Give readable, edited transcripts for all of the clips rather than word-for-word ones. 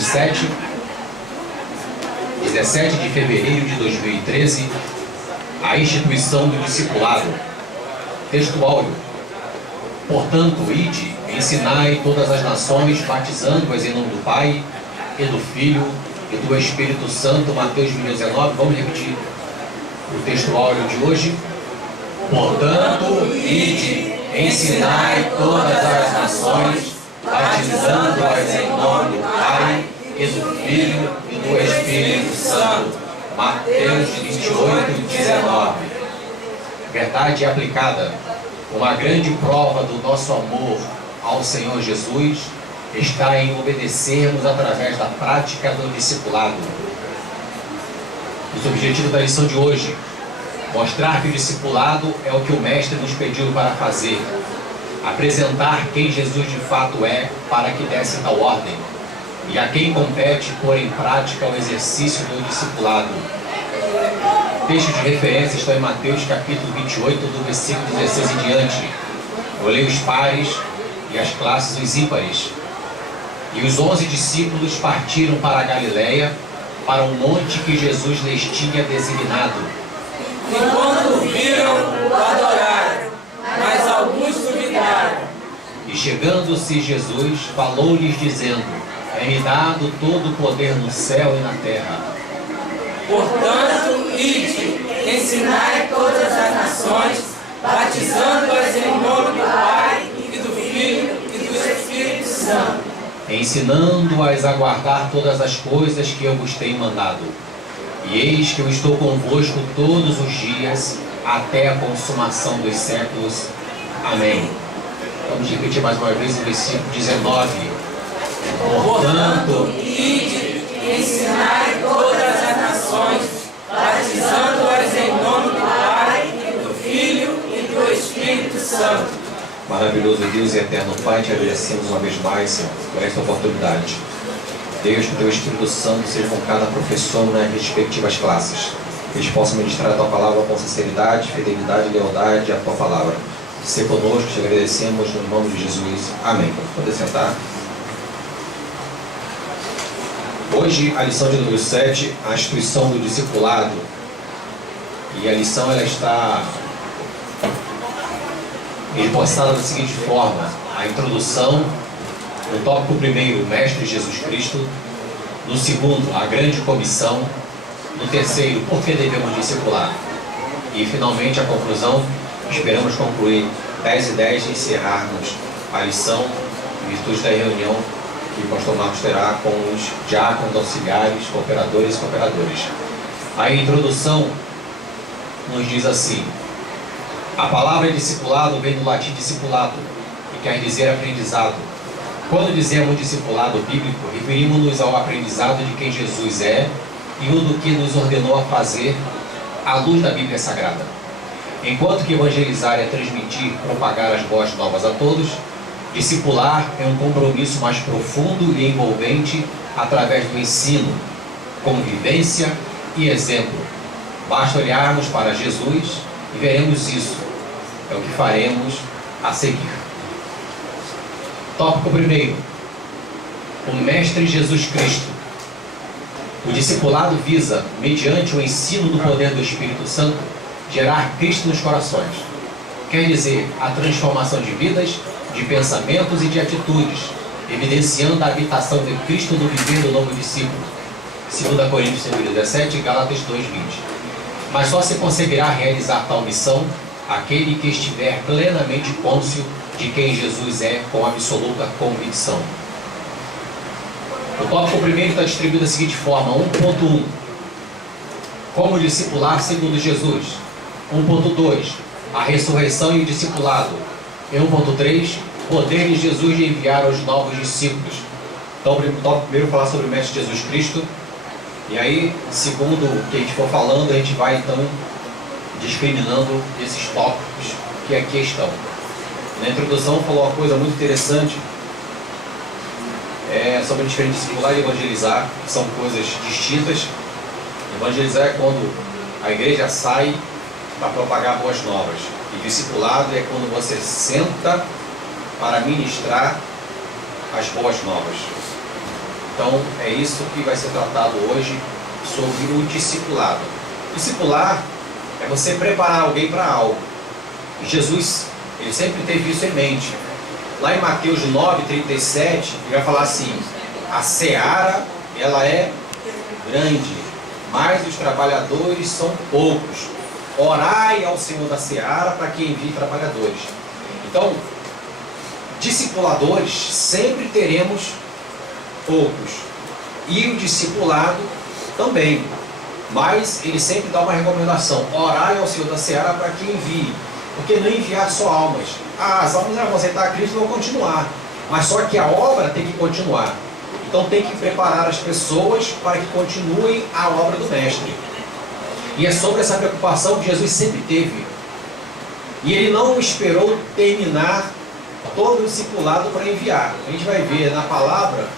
número 7, 17 de fevereiro de 2013, a instituição do discipulado. Texto áureo. Portanto, ide, ensinai todas as nações, batizando-as em nome do Pai, e do Filho, e do Espírito Santo. Mateus 19. Vamos repetir o texto áureo de hoje. Portanto, ide, ensinai todas as nações, batizando-as em nome do Pai, e do Filho, e do Espírito Santo. Mateus 28, 19. Verdade aplicada. Uma grande prova do nosso amor ao Senhor Jesus está em obedecermos através da prática do discipulado. Os objetivos da lição de hoje: mostrar que o discipulado é o que o Mestre nos pediu para fazer, apresentar quem Jesus de fato é para que desse tal ordem, e a quem compete pôr em prática o exercício do discipulado. Texto de referência está em Mateus capítulo 28, do versículo 16 em diante. Eu leio os pares e as classes os ímpares. E os 11 discípulos partiram para a Galileia, para o monte que Jesus lhes tinha designado. E quando o viram, o adoraram, mas alguns duvidaram. E chegando-se Jesus, falou-lhes dizendo: é-me dado todo o poder no céu e na terra. Portanto, ide, ensinai todas as nações, batizando-as em nome do Pai, e do Filho, e do Espírito Santo, ensinando-as a guardar todas as coisas que eu vos tenho mandado. E eis que eu estou convosco todos os dias, até a consumação dos séculos. Amém. Vamos repetir mais uma vez o versículo 19. Portanto, ide, ensinai todas as nações, batizando-as em nome do Pai, e do Filho, e do Espírito Santo. Maravilhoso Deus e eterno Pai, te agradecemos uma vez mais, Senhor, por esta oportunidade. Deus, que o teu Espírito Santo seja com cada professor nas respectivas classes. Que eles possam ministrar a tua palavra com sinceridade, fidelidade e lealdade à tua palavra. Se conosco, te agradecemos no nome de Jesus. Amém. Pode sentar. Hoje, a lição de número 7, a instituição do discipulado. E a lição ela está esboçada da seguinte forma: a introdução, no tópico primeiro, o Mestre Jesus Cristo; no segundo, a grande comissão; no terceiro, por que devemos discipular; e finalmente a conclusão. Esperamos concluir 10:10 e encerrarmos a lição em virtude da reunião que o pastor Marcos terá com os diáconos, auxiliares, cooperadores e cooperadoras. A introdução nos diz assim: a palavra discipulado vem do latim discipulato, que quer dizer aprendizado. Quando dizemos discipulado bíblico, referimos-nos ao aprendizado de quem Jesus é e o do que nos ordenou a fazer à luz da Bíblia Sagrada. Enquanto que evangelizar é transmitir, propagar as boas novas a todos, discipular é um compromisso mais profundo e envolvente através do ensino, convivência e exemplo. Basta olharmos para Jesus e veremos isso. É o que faremos a seguir. Tópico primeiro: o Mestre Jesus Cristo. O discipulado visa, mediante o ensino do poder do Espírito Santo, gerar Cristo nos corações. Quer dizer, a transformação de vidas, de pensamentos e de atitudes, evidenciando a habitação de Cristo no viver do novo discípulo. 2 Coríntios 5:17 e Gálatas 2:20. Mas só se conseguirá realizar tal missão aquele que estiver plenamente cônscio de quem Jesus é, com absoluta convicção. O tópico primeiro está distribuído da seguinte forma: 1.1, como discipular segundo Jesus; 1.2, a ressurreição e o discipulado; e 1.3, poder de Jesus de enviar os novos discípulos. Então, o tópico primeiro falar sobre o Mestre Jesus Cristo, e aí, segundo o que a gente for falando, a gente vai então discriminando esses tópicos que aqui estão. Na introdução falou uma coisa muito interessante sobre a diferença de discipular e evangelizar, que são coisas distintas. Evangelizar é quando a igreja sai para propagar boas novas, e discipulado é quando você senta para ministrar as boas novas. Então é isso que vai ser tratado hoje sobre o discipulado. Discipular é você preparar alguém para algo. E Jesus, ele sempre teve isso em mente. Lá em Mateus 9:37, ele vai falar assim: a seara, ela é grande, mas os trabalhadores são poucos. Orai ao Senhor da seara para que envie trabalhadores. Então, discipuladores sempre teremos poucos. E o discipulado também. Mas ele sempre dá uma recomendação: orai ao Senhor da seara para que envie. Porque não enviar só almas. As almas vão aceitar a Cristo e vão continuar. Mas só que a obra tem que continuar. Então tem que preparar as pessoas para que continuem a obra do Mestre. E é sobre essa preocupação que Jesus sempre teve. E ele não esperou terminar todo o discipulado para enviar. A gente vai ver na palavra,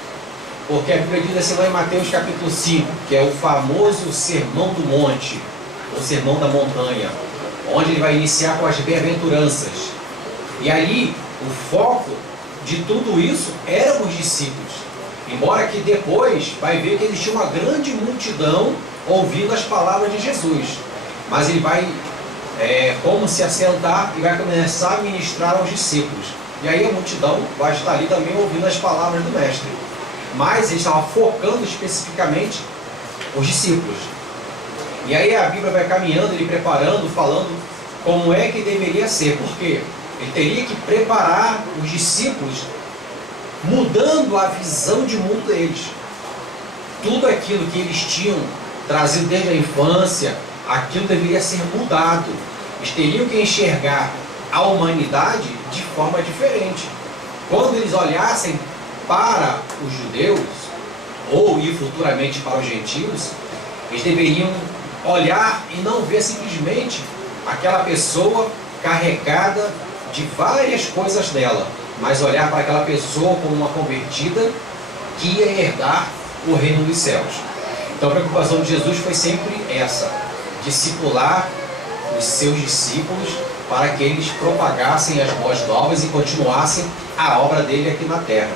porque a Bíblia diz assim lá em Mateus capítulo 5, que é o famoso Sermão do Monte, o Sermão da Montanha, onde ele vai iniciar com as bem-aventuranças. E ali, o foco de tudo isso eram os discípulos. Embora que depois vai ver que existia uma grande multidão ouvindo as palavras de Jesus. Mas ele vai como se assentar e vai começar a ministrar aos discípulos. E aí a multidão vai estar ali também ouvindo as palavras do Mestre. Mas ele estava focando especificamente os discípulos. E aí a Bíblia vai caminhando, ele preparando, falando como é que deveria ser. Por quê? Ele teria que preparar os discípulos, mudando a visão de mundo deles. Tudo aquilo que eles tinham trazido desde a infância, aquilo deveria ser mudado. Eles teriam que enxergar a humanidade de forma diferente. Quando eles olhassem para os judeus, ou e futuramente para os gentios, eles deveriam olhar e não ver simplesmente aquela pessoa carregada de várias coisas dela, mas olhar para aquela pessoa como uma convertida que ia herdar o reino dos céus. Então a preocupação de Jesus foi sempre essa: discipular os seus discípulos para que eles propagassem as boas novas e continuassem a obra dele aqui na terra.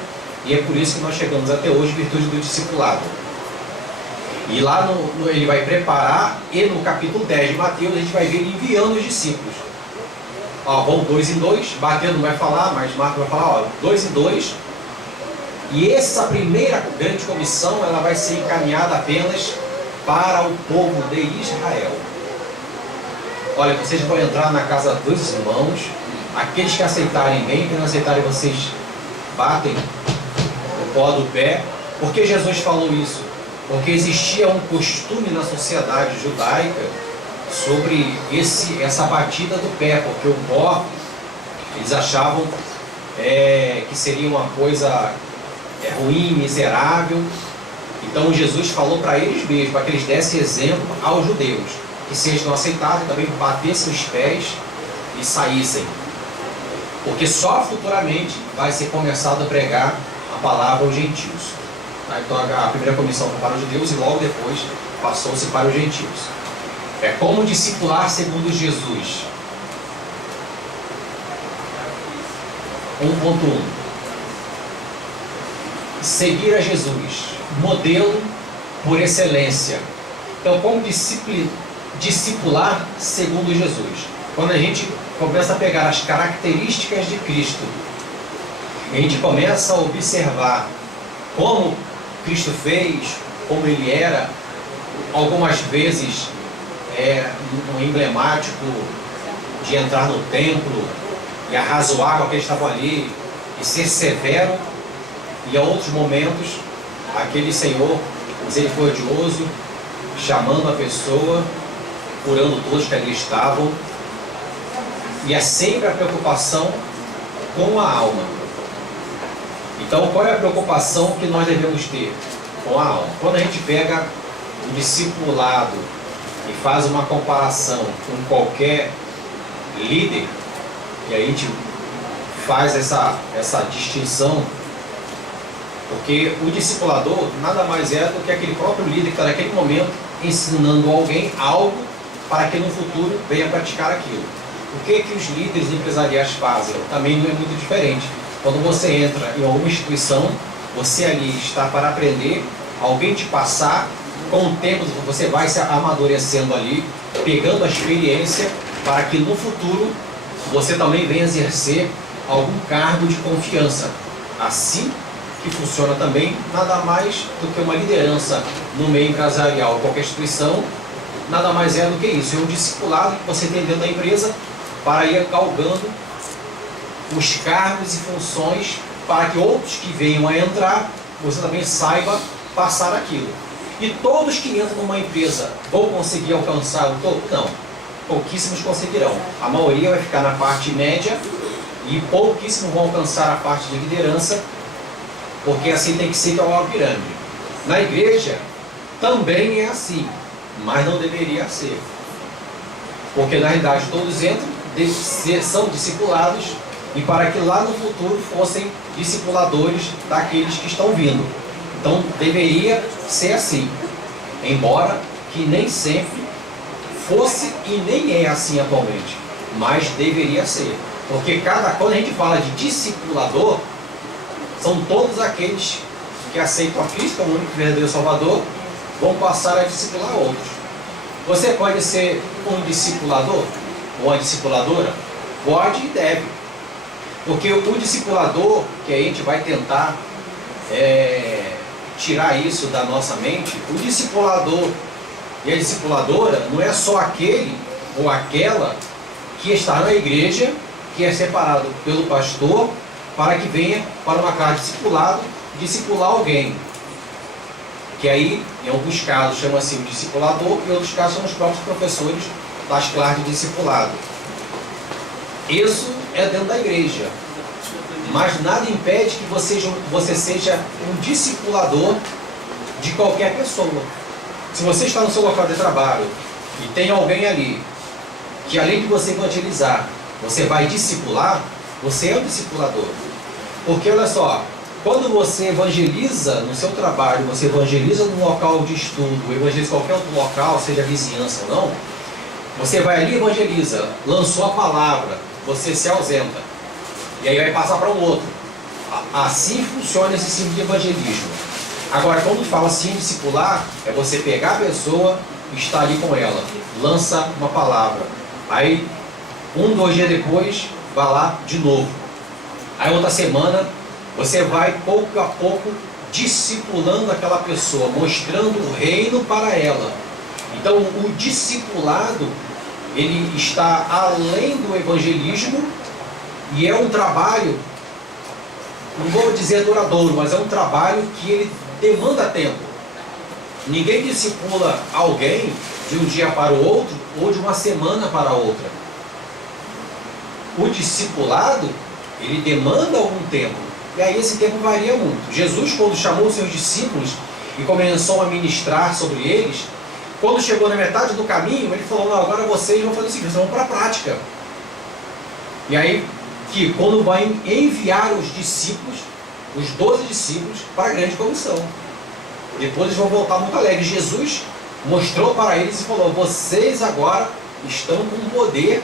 E é por isso que nós chegamos até hoje, em virtude do discipulado. E lá ele vai preparar, e no capítulo 10 de Mateus a gente vai ver ele enviando os discípulos. Vão 2 em 2, batendo não vai falar, mas Marcos vai falar 2 em 2. E essa primeira grande comissão, ela vai ser encaminhada apenas para o povo de Israel. Olha, vocês vão entrar na casa dos irmãos, aqueles que aceitarem bem, que não aceitarem vocês batem o pó do pé. Por que Jesus falou isso? Porque existia um costume na sociedade judaica sobre essa batida do pé, porque o pó, eles achavam que seria uma coisa ruim, miserável. Então Jesus falou para eles mesmos, para que eles dessem exemplo aos judeus, que se eles não aceitassem, também batessem os pés e saíssem. Porque só futuramente vai ser começado a pregar a palavra aos gentios. Então a primeira comissão foi para os judeus e logo depois passou-se para os gentios. Como discipular segundo Jesus. 1.1. Seguir a Jesus, modelo por excelência. Então, como discipular segundo Jesus? Quando a gente começa a pegar as características de Cristo, a gente começa a observar como Cristo fez, como ele era, algumas vezes um emblemático de entrar no templo e arrazoar com aqueles que estavam ali e ser severo, e a outros momentos aquele Senhor misericordioso chamando a pessoa, curando todos que ali estavam. E é sempre a preocupação com a alma. Então, qual é a preocupação que nós devemos ter com a alma? Quando a gente pega o discipulado e faz uma comparação com qualquer líder, e a gente faz essa distinção, porque o discipulador nada mais é do que aquele próprio líder que está naquele momento ensinando alguém algo para que no futuro venha praticar aquilo. O que os líderes empresariais fazem? Também não é muito diferente. Quando você entra em alguma instituição, você ali está para aprender, alguém te passar, com o tempo você vai se amadurecendo ali, pegando a experiência para que no futuro você também venha exercer algum cargo de confiança. Assim que funciona também, nada mais do que uma liderança no meio empresarial, qualquer instituição, nada mais é do que isso, é um discipulado que você tem dentro da empresa para ir galgando os cargos e funções para que outros que venham a entrar, você também saiba passar aquilo. E todos que entram numa empresa vão conseguir alcançar o topo? Não, pouquíssimos conseguirão. A maioria vai ficar na parte média e pouquíssimos vão alcançar a parte de liderança, porque assim tem que ser igual a pirâmide. Na igreja também é assim, mas não deveria ser. Porque na realidade todos entram, são discipulados, e para que lá no futuro fossem discipuladores daqueles que estão vindo. Então deveria ser assim, embora que nem sempre fosse e nem é assim atualmente, mas deveria ser. Porque quando a gente fala de discipulador, são todos aqueles que aceitam a Cristo como único e verdadeiro Salvador, vão passar a discipular outros. Você pode ser um discipulador ou uma discipuladora? Pode e deve. Porque o discipulador, que a gente vai tentar tirar isso da nossa mente, o discipulador e a discipuladora não é só aquele ou aquela que está na igreja, que é separado pelo pastor para que venha para uma casa de discipulado, discipular alguém. Que aí, em alguns casos, chama-se o discipulador, e em outros casos são os próprios professores das classes de discipulado. Isso é dentro da igreja. Mas nada impede que você seja um discipulador de qualquer pessoa. Se você está no seu local de trabalho e tem alguém ali que, além de você evangelizar, você vai discipular, você é um discipulador. Porque olha só, quando você evangeliza no seu trabalho, você evangeliza no local de estudo, evangeliza em qualquer outro local, seja vizinhança ou não, você vai ali e evangeliza, lançou a palavra, você se ausenta, e aí vai passar para um outro. Assim funciona esse tipo de evangelismo. Agora, quando fala assim, discipular, é você pegar a pessoa e estar ali com ela, lança uma palavra, aí 2 dias depois, vai lá de novo. Aí outra semana, você vai pouco a pouco discipulando aquela pessoa, mostrando o reino para ela. Então o discipulado, ele está além do evangelismo e é um trabalho, não vou dizer duradouro, mas é um trabalho que ele demanda tempo. Ninguém discipula alguém de um dia para o outro ou de uma semana para a outra. O discipulado, ele demanda algum tempo. E aí esse tempo varia muito. Jesus, quando chamou os seus discípulos e começou a ministrar sobre eles, quando chegou na metade do caminho, ele falou, não, agora vocês vão fazer o seguinte, vocês vão para a prática. E aí, que quando vai enviar os discípulos, os 12 discípulos, para a grande comissão. Depois eles vão voltar muito alegres. Jesus mostrou para eles e falou, vocês agora estão com poder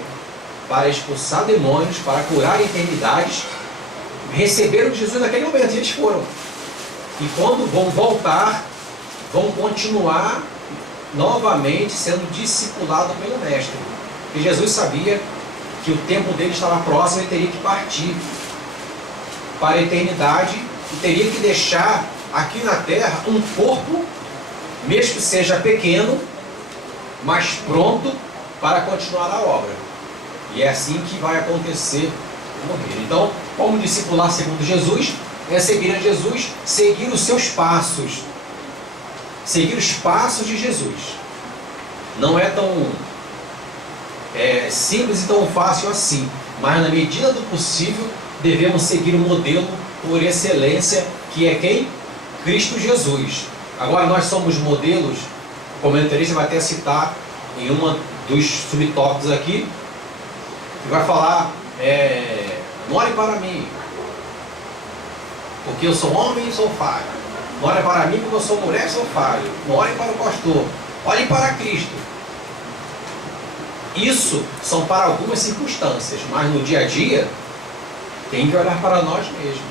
para expulsar demônios, para curar enfermidades. Receberam de Jesus naquele momento e eles foram. E quando vão voltar, vão continuar novamente sendo discipulados pelo Mestre. E Jesus sabia que o tempo dele estava próximo e teria que partir para a eternidade e teria que deixar aqui na terra um corpo, mesmo que seja pequeno, mas pronto para continuar a obra. E é assim que vai acontecer no reino. Então, como discipular segundo Jesus, é seguir a Jesus, seguir os seus passos. Seguir os passos de Jesus. Não é tão simples e tão fácil assim, mas na medida do possível, devemos seguir o modelo por excelência, que é quem? Cristo Jesus. Agora, nós somos modelos, o comentarista vai até citar em um dos subtópicos aqui, que vai falar, não olhe para mim, porque eu sou homem e sou falho. Não olhe para mim porque eu sou mulher e sou falho. Não olhe para o pastor, olhe para Cristo. Isso são para algumas circunstâncias, mas no dia a dia tem que olhar para nós mesmos.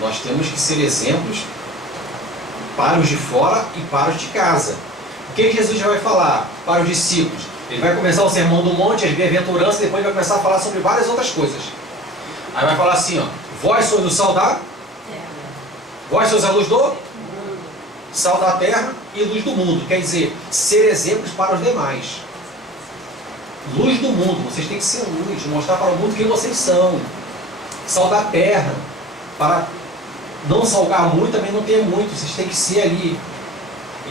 Nós temos que ser exemplos para os de fora e para os de casa. O que Jesus já vai falar para os discípulos? Ele vai começar o Sermão do Monte, as bem-aventuranças, e depois vai começar a falar sobre várias outras coisas. Aí vai falar assim, ó, vós sois o sal da, vós sois a luz do, sal da terra e luz do mundo. Quer dizer, ser exemplos para os demais. Luz do mundo, vocês têm que ser luz, mostrar para o mundo quem vocês são. Sal da terra, para não salgar muito, também não ter muito, vocês têm que ser ali.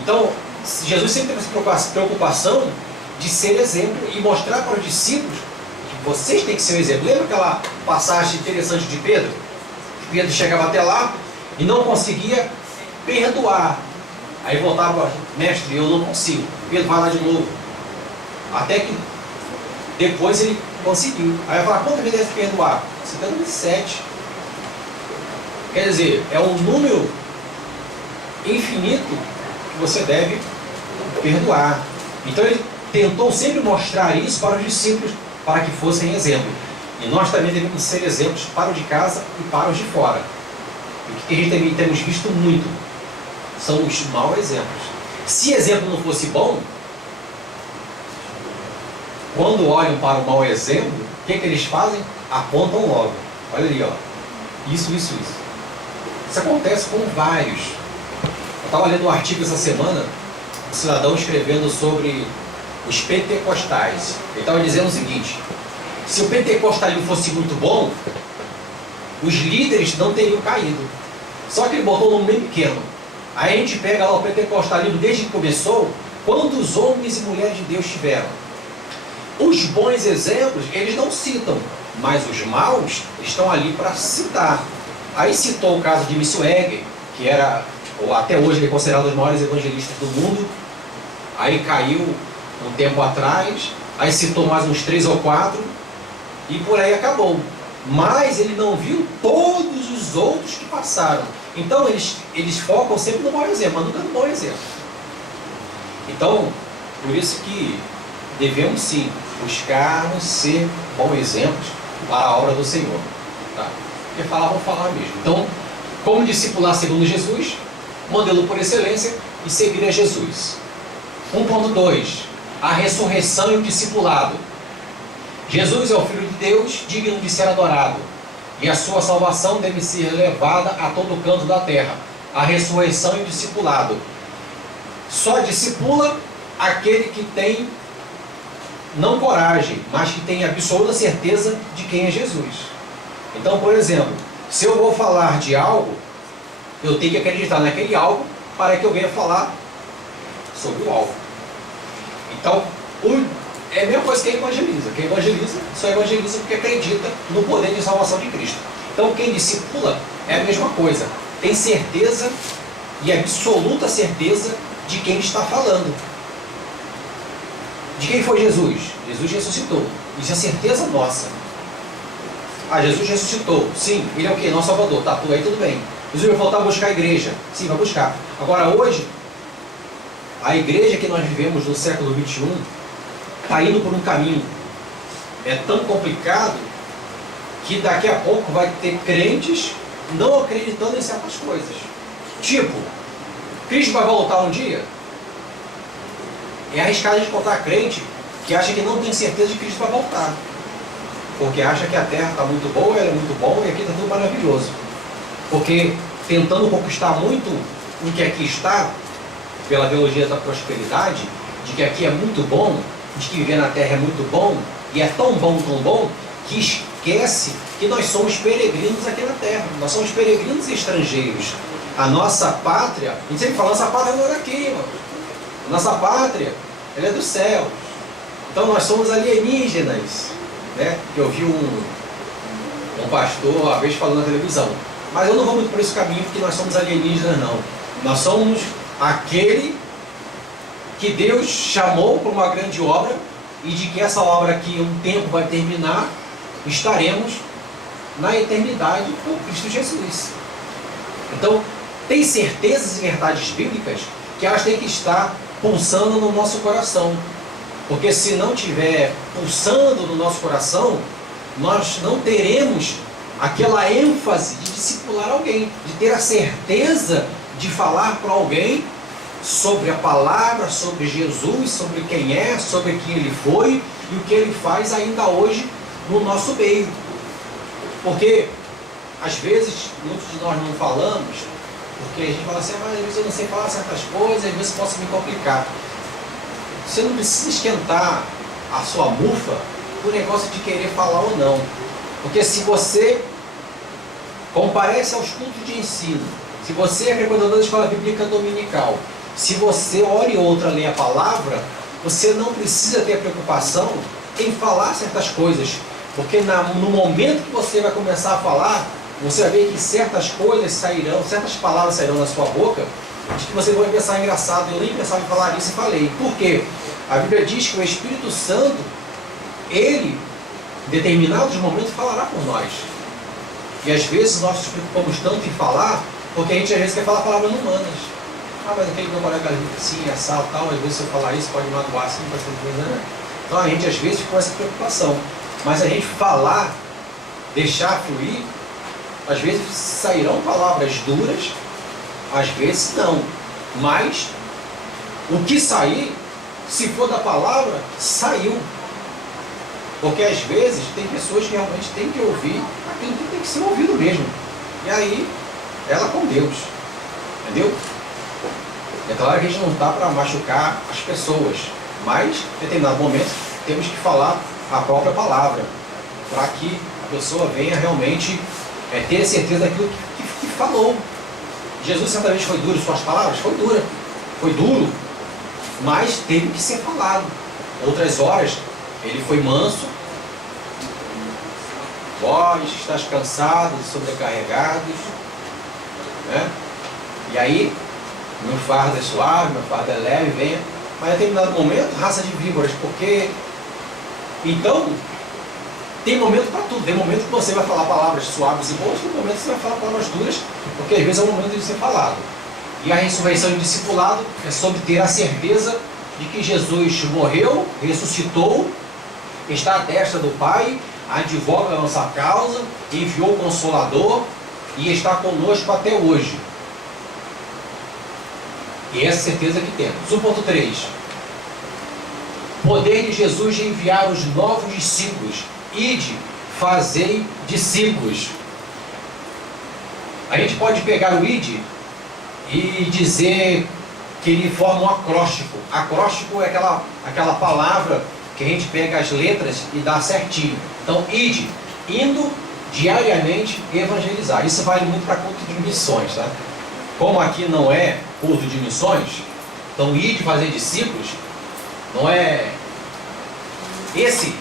Então, Jesus sempre teve essa preocupação de ser exemplo e mostrar para os discípulos que vocês têm que ser um exemplo. Lembra aquela passagem interessante de Pedro? Pedro chegava até lá e não conseguia perdoar. Aí voltava, mestre, eu não consigo. Pedro vai lá de novo. Até que depois ele conseguiu. Aí vai falar, quantas vezes deve perdoar? 77. Quer dizer, é um número infinito que você deve perdoar. Então ele tentou sempre mostrar isso para os discípulos, para que fossem exemplo. E nós também devemos ser exemplos para os de casa e para os de fora. O que a gente também temos visto muito são os maus exemplos. Se exemplo não fosse bom, quando olham para o mau exemplo, o que eles fazem? Apontam logo. Olha ali, ó. Isso. Isso acontece com vários. Eu estava lendo um artigo essa semana, um cidadão escrevendo sobre os pentecostais. Ele estava dizendo o seguinte: se o pentecostalismo fosse muito bom, os líderes não teriam caído. Só que ele botou um nome bem pequeno. Aí a gente pega lá o pentecostalismo desde que começou, quantos homens e mulheres de Deus tiveram? Os bons exemplos, eles não citam, mas os maus estão ali para citar. Aí citou o caso de Missueg, que era, ou até hoje ele é considerado um dos maiores evangelistas do mundo. Aí caiu um tempo atrás, aí citou mais uns 3 ou 4, e por aí acabou. Mas ele não viu todos os outros que passaram. Então eles focam sempre no mau exemplo, mas nunca no bom exemplo. Então, por isso que devemos sim buscarmos ser bons exemplos para a obra do Senhor. Tá? Porque falar, vamos falar mesmo. Então, como discipular segundo Jesus, modelo por excelência, e seguir a Jesus. 1.2. A ressurreição e o discipulado. Jesus é o Filho de Deus, digno de ser adorado, e a sua salvação deve ser levada a todo canto da terra. A ressurreição e o discipulado. Só discipula aquele que tem, não coragem, mas que tem absoluta certeza de quem é Jesus. Então, por exemplo, se eu vou falar de algo, eu tenho que acreditar naquele algo para que eu venha falar sobre o algo. Então, é a mesma coisa que quem evangeliza. Quem evangeliza só evangeliza porque acredita no poder de salvação de Cristo. Então, quem discipula é a mesma coisa. Tem certeza e absoluta certeza de quem está falando. De quem foi Jesus? Jesus ressuscitou. Isso é certeza nossa. Ah, Jesus ressuscitou. Sim, ele é o quê? Nosso Salvador. Tá, tudo aí, tudo bem. Jesus vai voltar a buscar a igreja. Sim, vai buscar. Agora, hoje, a igreja que nós vivemos no século XXI está indo por um caminho. É tão complicado que daqui a pouco vai ter crentes não acreditando em certas coisas. Tipo, Cristo vai voltar um dia? É arriscado a gente contar crente que acha que não tem certeza de que Cristo vai voltar. Porque acha que a terra está muito boa, ela é muito bom e aqui está tudo maravilhoso. Porque tentando conquistar muito o que aqui está, pela teologia da prosperidade, de que aqui é muito bom, de que viver na terra é muito bom, e é tão bom, que esquece que nós somos peregrinos aqui na terra. Nós somos peregrinos e estrangeiros. A nossa pátria, a gente sempre fala, nossa pátria não é daqui, mano. Nossa pátria, ela é do céu. Então nós somos alienígenas, né? Eu vi um pastor uma vez falando na televisão. Mas eu não vou muito por esse caminho, porque nós somos alienígenas, não. Nós somos aquele que Deus chamou para uma grande obra, e de que essa obra aqui um tempo vai terminar, estaremos na eternidade com Cristo Jesus. Então, tem certezas e verdades bíblicas que elas têm que estar pulsando no nosso coração. Porque se não tiver pulsando no nosso coração, nós não teremos aquela ênfase de discipular alguém, de ter a certeza de falar para alguém sobre a palavra, sobre Jesus, sobre quem é, sobre quem ele foi e o que ele faz ainda hoje no nosso meio. Porque às vezes muitos de nós não falamos, porque a gente fala assim, mas às vezes eu não sei falar certas coisas, às vezes posso me complicar. Você não precisa esquentar a sua mufa por negócio de querer falar ou não. Porque se você comparece aos cultos de ensino, se você é frequentador da escola bíblica dominical, se você hora e outra lê a palavra, você não precisa ter preocupação em falar certas coisas. Porque no momento que você vai começar a falar, você vai ver que certas coisas sairão, certas palavras sairão da sua boca, de que você vai pensar engraçado. Eu nem pensava em falar isso e falei. Por quê? A Bíblia diz que o Espírito Santo, ele, em determinados momentos, falará por nós. E às vezes nós nos preocupamos tanto em falar, porque a gente às vezes quer falar palavras humanas. Ah, mas aquele meu colega assim, assado, tal, às vezes se eu falar isso pode magoar, assim, pode ter coisa, né? Então a gente às vezes fica com essa preocupação. Mas a gente falar, deixar fluir, às vezes sairão palavras duras, às vezes não. Mas o que sair, se for da palavra, saiu. Porque às vezes tem pessoas que realmente têm que ouvir aquilo que tem que ser ouvido mesmo. E aí, ela com Deus. Entendeu? É claro que a gente não está para machucar as pessoas, mas em determinado momento temos que falar a própria palavra, para que a pessoa venha realmente ter certeza daquilo que falou. Jesus certamente foi duro em suas palavras? Foi duro, mas teve que ser falado. Outras horas ele foi manso. Vós estás cansados e sobrecarregados, né? E aí, meu fardo é suave, meu fardo é leve, venha. Mas em determinado momento, raça de víboras, porque então tem momento para tudo. Tem momento que você vai falar palavras suaves e boas, tem momento que você vai falar palavras duras, porque às vezes é o momento de ser falado. E a ressurreição e o discipulado é sobre ter a certeza de que Jesus morreu, ressuscitou, está à destra do Pai, advoga a nossa causa, enviou o Consolador e está conosco até hoje. E essa certeza que temos. 1.3. Poder de Jesus de enviar os novos discípulos. Ide, fazei discípulos. A gente pode pegar o ide e dizer que ele forma um acróstico. Acróstico é aquela palavra que a gente pega as letras e dá certinho. Então, ide, indo diariamente evangelizar. Isso vale muito para culto de missões, tá? Como aqui não é culto de missões, então ide fazer discípulos, não é... Esse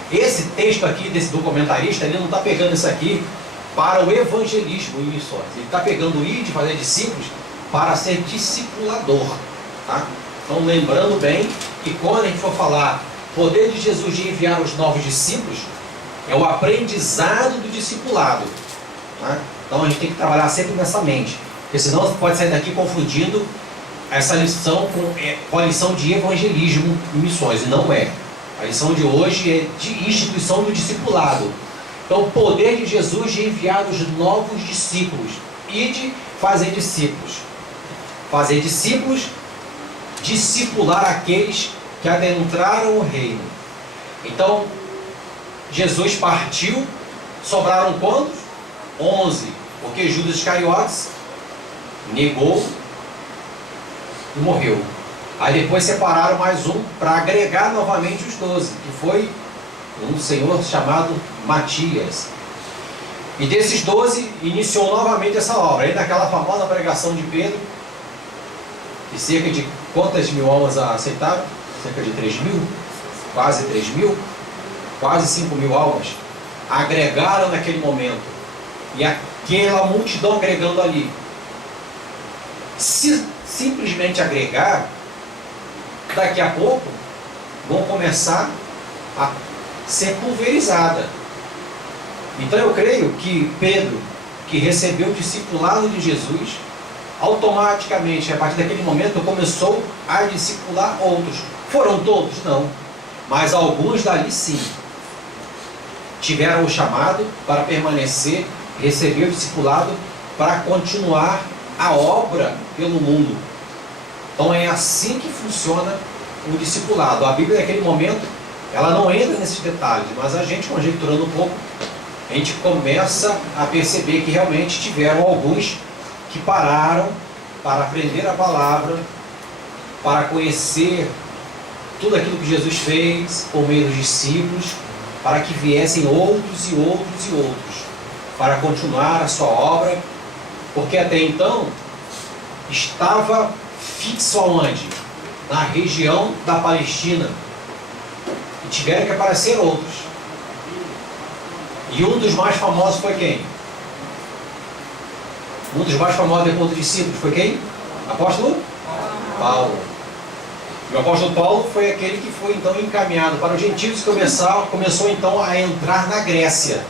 texto aqui desse documentarista, ele não está pegando isso aqui para o evangelismo em missões. Ele está pegando o ide fazer discípulos para ser discipulador, tá? Então, lembrando bem que quando a gente for falar poder de Jesus de enviar os novos discípulos, é o aprendizado do discipulado, tá? Então a gente tem que trabalhar sempre nessa mente, porque senão você pode sair daqui confundindo essa lição com a lição de evangelismo em missões, e não é. A lição de hoje é de instituição do discipulado. Então, o poder de Jesus de enviar os novos discípulos e de fazer discípulos. Fazer discípulos, discipular aqueles que adentraram o reino. Então, Jesus partiu, sobraram quantos? 11, porque Judas Iscariotes negou e morreu. Aí depois separaram mais um para agregar novamente os 12, que foi um senhor chamado Matias. E desses 12 iniciou novamente essa obra. Aí naquela famosa pregação de Pedro, que cerca de quantas mil almas aceitaram? Cerca de 3.000, quase 3.000, quase 5.000 almas agregaram naquele momento. E aquela multidão agregando ali. Se simplesmente agregar, daqui a pouco vão começar a ser pulverizada. Então eu creio que Pedro, que recebeu o discipulado de Jesus, automaticamente, a partir daquele momento, começou a discipular outros. Foram todos? Não. Mas alguns dali sim. Tiveram o chamado para permanecer, receber o discipulado para continuar a obra pelo mundo. Então é assim que funciona o discipulado. A Bíblia naquele momento, ela não entra nesses detalhes, mas a gente, conjecturando um pouco, a gente começa a perceber que realmente tiveram alguns que pararam para aprender a palavra, para conhecer tudo aquilo que Jesus fez por meio dos discípulos, para que viessem outros e outros e outros, para continuar a sua obra, porque até então estava fixo aonde? Na região da Palestina, e tiveram que aparecer outros. E um dos mais famosos foi quem? Um dos mais famosos depois dos discípulos foi quem? Apóstolo Paulo. E o apóstolo Paulo foi aquele que foi então encaminhado para os gentios e começou então a entrar na Grécia.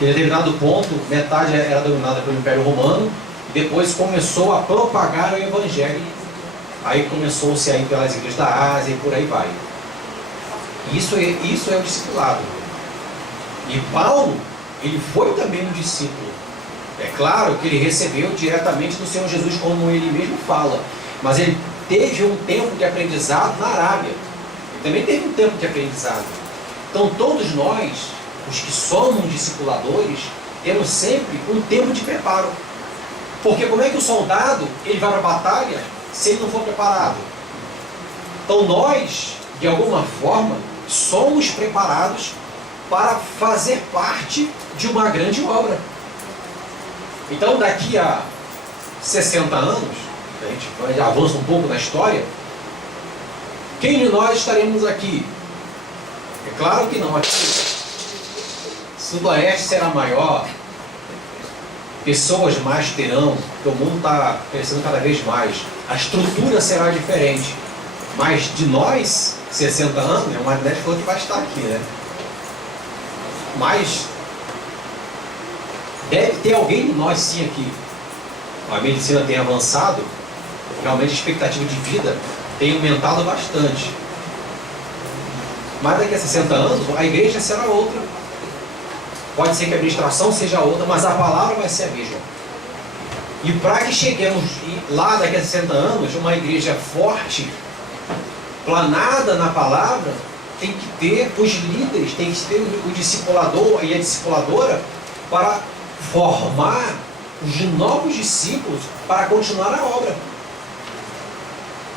Em determinado ponto, metade era dominada pelo Império Romano, e depois começou a propagar o Evangelho. Aí começou-se a ir pelas igrejas da Ásia e por aí vai. Isso é o discipulado. E Paulo, ele foi também um discípulo. É claro que ele recebeu diretamente do Senhor Jesus, como ele mesmo fala. Mas ele teve um tempo de aprendizado na Arábia. Ele também teve um tempo de aprendizado. Então todos nós, os que somos discipuladores, temos sempre um tempo de preparo. Porque como é que o soldado ele vai para a batalha se ele não for preparado? Então nós, de alguma forma, somos preparados para fazer parte de uma grande obra. Então daqui a 60 anos, a gente avança um pouco na história, quem de nós estaremos aqui? É claro que não aqui. Sudoeste será maior, pessoas mais terão, porque o mundo está crescendo cada vez mais, a estrutura será diferente, mas de nós, 60 anos, o Marinete falou que vai estar aqui, né? Mas deve ter alguém de nós sim aqui. A medicina tem avançado, realmente a expectativa de vida tem aumentado bastante. Mas daqui a 60 anos, a igreja será outra. Pode ser que a administração seja outra, mas a palavra vai ser a mesma. E para que cheguemos lá daqui a 60 anos, uma igreja forte, planada na palavra, tem que ter os líderes, tem que ter o discipulador e a discipuladora para formar os novos discípulos para continuar a obra.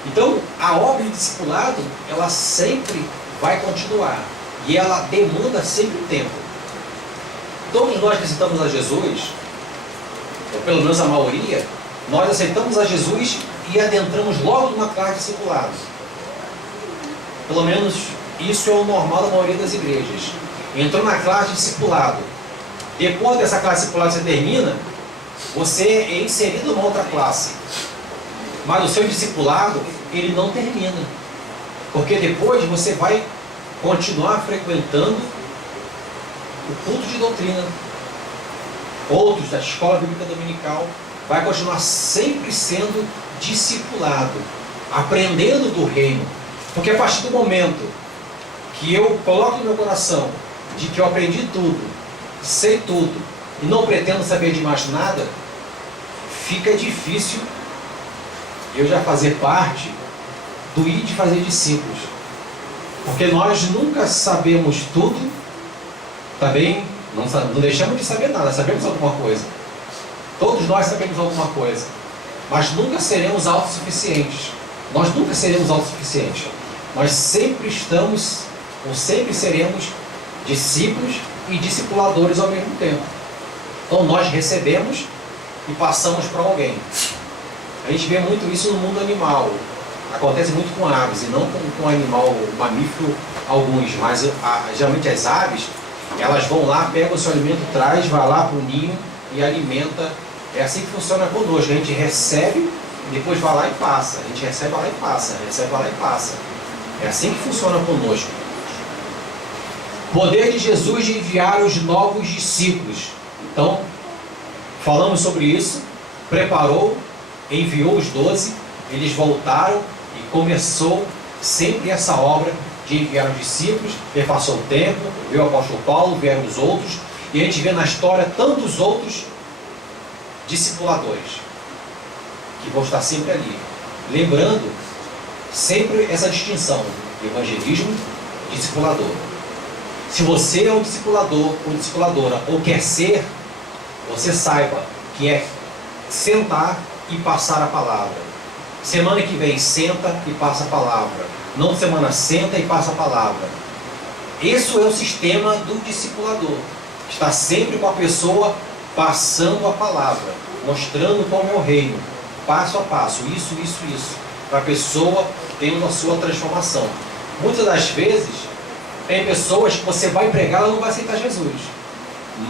Então, a obra de discipulado, ela sempre vai continuar. E ela demanda sempre tempo. Todos nós que aceitamos a Jesus, ou pelo menos a maioria, nós aceitamos a Jesus e adentramos logo numa classe de discipulado. Pelo menos isso é o normal da maioria das igrejas. Entrou na classe de discipulado. Depois dessa classe de discipulado você termina, você é inserido numa outra classe. Mas o seu discipulado, ele não termina. Porque depois você vai continuar frequentando o culto de doutrina. Outros da escola bíblica dominical vai continuar sempre sendo discipulado, aprendendo do reino. Porque a partir do momento que eu coloco no meu coração de que eu aprendi tudo, sei tudo e não pretendo saber de mais nada, fica difícil eu já fazer parte do ir de fazer discípulos. Porque nós nunca sabemos tudo, tá bem? Não deixamos de saber nada, sabemos alguma coisa. Todos nós sabemos alguma coisa, mas nunca seremos autossuficientes. Nós nunca seremos autossuficientes. Nós sempre estamos, ou sempre seremos discípulos e discipuladores ao mesmo tempo. Então nós recebemos e passamos para alguém. A gente vê muito isso no mundo animal. Acontece muito com aves, e não com animal mamífero alguns, mas geralmente as aves, elas vão lá, pegam o seu alimento, traz, vai lá para o ninho e alimenta. É assim que funciona conosco. A gente recebe e depois vai lá e passa. A gente recebe, vai lá e passa. Recebe, vai lá e passa. É assim que funciona conosco. Poder de Jesus de enviar os novos discípulos. Então, falamos sobre isso. Preparou, enviou os 12, eles voltaram e começou sempre essa obra de enviar os discípulos. Ele passou o tempo, veio o apóstolo Paulo, vieram os outros, e a gente vê na história tantos outros discipuladores, que vão estar sempre ali. Lembrando sempre essa distinção, evangelismo e discipulador. Se você é um discipulador ou discipuladora, ou quer ser, você saiba que é sentar e passar a palavra. Semana que vem, senta e passa a palavra. Não semana, senta e passa a palavra. Esse é o sistema do discipulador. Está sempre com a pessoa passando a palavra, mostrando como é o reino, passo a passo, isso, para a pessoa tendo a sua transformação. Muitas das vezes, tem pessoas que você vai pregar, ela não vai aceitar Jesus.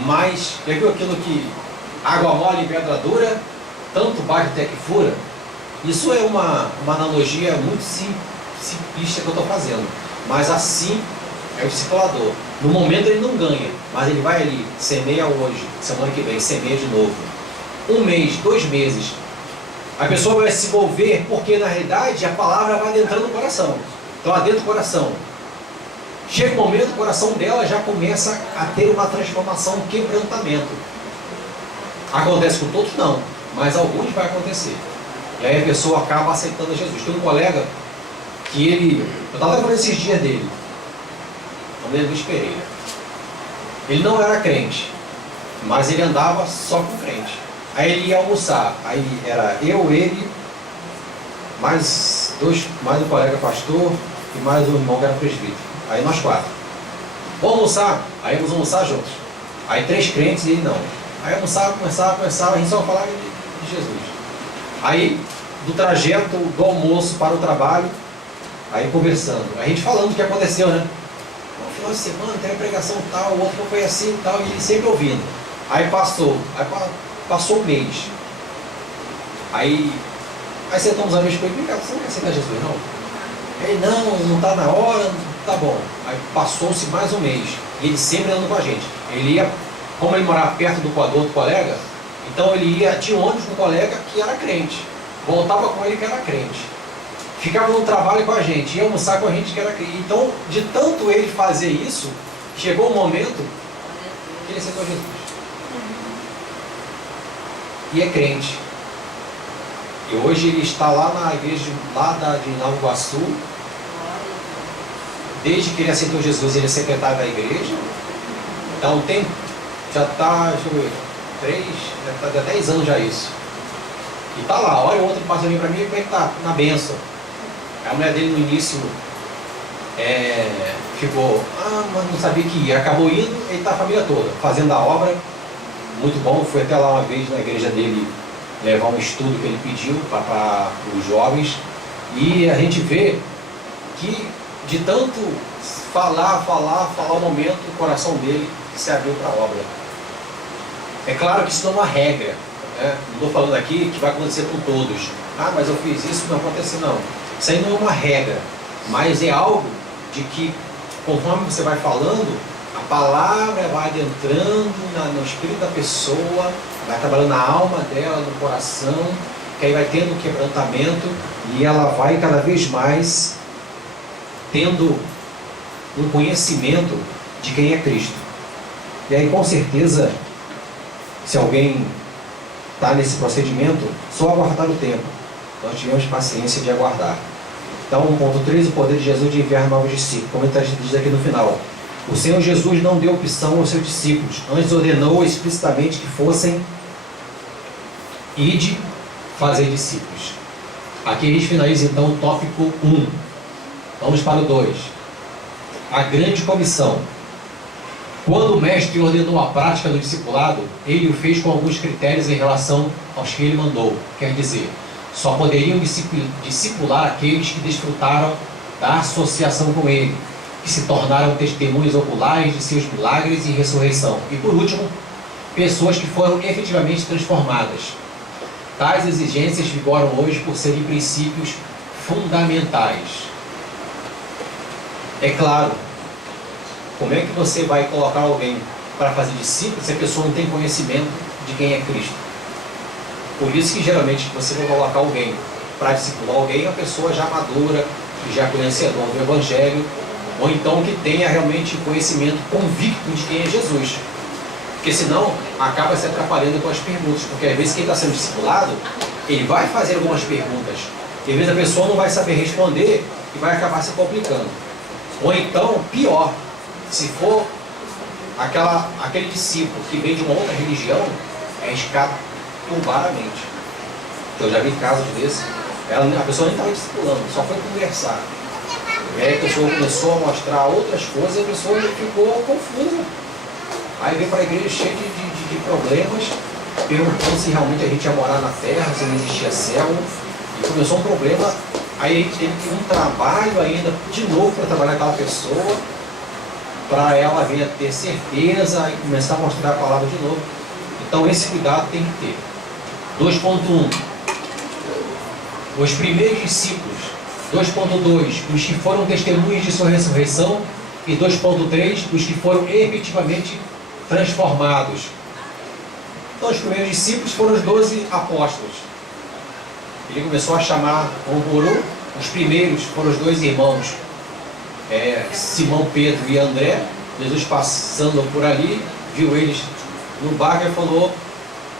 Mas, já viu aquilo que água mole em pedra dura, tanto bate até que fura? Isso é uma analogia muito simplista que eu estou fazendo. Mas assim é o discipulador. No momento ele não ganha, mas ele vai ali, semeia hoje, semana que vem, semeia de novo. 1 mês, 2 meses. A pessoa vai se envolver porque na realidade a palavra vai adentrando no coração. Então adentra o coração. Chega um momento, o coração dela já começa a ter uma transformação, um quebrantamento. Acontece com todos? Não, mas alguns vai acontecer. E aí a pessoa acaba aceitando Jesus. Tem um colega que eu estava falando esses dias dele, o nome é Luiz Pereira. Ele não era crente, mas ele andava só com crente. Aí ele ia almoçar, aí era eu, ele, mais um colega pastor e mais um irmão que era presbítero. Aí nós 4. Vamos almoçar? Aí vamos almoçar juntos. Aí 3 crentes e ele não. Aí almoçava, começava, a gente só falava de Jesus. Aí, do trajeto do almoço para o trabalho, aí conversando. A gente falando o que aconteceu, né? No final de semana tem uma pregação tal, o outro foi assim e tal, e ele sempre ouvindo. Aí passou 1 mês. Aí sentamos a vez com ele, você não quer aceitar Jesus, não? Ele, não está na hora, tá bom. Aí passou-se mais 1 mês. E ele sempre andando com a gente. Ele ia, como ele morava perto do outro colega, então ele ia de ônibus com um colega que era crente. Voltava com ele que era crente. Ficava no trabalho com a gente, ia almoçar com a gente que era crente. Então, de tanto ele fazer isso, chegou um momento que ele aceitou Jesus. E é crente. E hoje ele está lá na igreja de Nova Iguaçu. Desde que ele aceitou Jesus, ele é secretário da igreja. Então já está, deixa eu ver, já está 10 anos já isso. E está lá, olha o outro passarinho para mim, como é que está? Na bênção. A mulher dele no início ficou, mas não sabia que ia. Acabou indo, ele está a família toda, fazendo a obra. Muito bom, fui até lá uma vez na igreja dele levar um estudo que ele pediu para os jovens. E a gente vê que de tanto falar o momento, o coração dele se abriu para a obra. É claro que isso não é uma regra, né? Não estou falando aqui que vai acontecer com todos. Mas eu fiz isso, não aconteceu, não. Isso aí não é uma regra, mas é algo de que, conforme você vai falando, a palavra vai adentrando no espírito da pessoa, vai trabalhando na alma dela, no coração, que aí vai tendo um quebrantamento e ela vai cada vez mais tendo um conhecimento de quem é Cristo. E aí, com certeza, se alguém está nesse procedimento, só aguardar o tempo. Nós tivemos paciência de aguardar. Então, 1.3, o poder de Jesus de enviar novos discípulos. Como está diz aqui no final. O Senhor Jesus não deu opção aos seus discípulos, antes ordenou explicitamente que fossem ide fazer discípulos. Aqui a gente finaliza então o tópico 1. Vamos para o 2. A grande comissão. Quando o mestre ordenou a prática do discipulado, ele o fez com alguns critérios em relação aos que ele mandou. Quer dizer, só poderiam discipular aqueles que desfrutaram da associação com ele, que se tornaram testemunhas oculares de seus milagres e ressurreição. E por último, pessoas que foram efetivamente transformadas. Tais exigências vigoram hoje por serem princípios fundamentais. É claro, como é que você vai colocar alguém para fazer discípulo se a pessoa não tem conhecimento de quem é Cristo? Por isso que geralmente você vai colocar alguém para discipular alguém, a pessoa já madura, que já é conhecedor do Evangelho, ou então que tenha realmente conhecimento convicto de quem é Jesus. Porque senão acaba se atrapalhando com as perguntas. Porque às vezes quem está sendo discipulado, ele vai fazer algumas perguntas. E às vezes a pessoa não vai saber responder e vai acabar se complicando. Ou então, pior, se for aquele discípulo que vem de uma outra religião, é arriscar turbar a mente. Eu já vi casos desses. A pessoa nem estava discipulando, só foi conversar. E aí a pessoa começou a mostrar outras coisas e a pessoa ficou confusa. Aí veio para a igreja cheia de problemas, perguntando se realmente a gente ia morar na terra, se não existia céu. E começou um problema, aí a gente teve que ir um trabalho ainda de novo para trabalhar aquela pessoa, para ela vir a ter certeza e começar a mostrar a palavra de novo. Então esse cuidado tem que ter. 2.1. Os primeiros discípulos. 2.2. Os que foram testemunhas de sua ressurreição. E 2.3. Os que foram efetivamente transformados. Então os primeiros discípulos foram os 12 apóstolos. Ele começou a chamar um por um. Os primeiros foram os 2 irmãos, Simão Pedro e André. Jesus passando por ali, viu eles no barco e falou,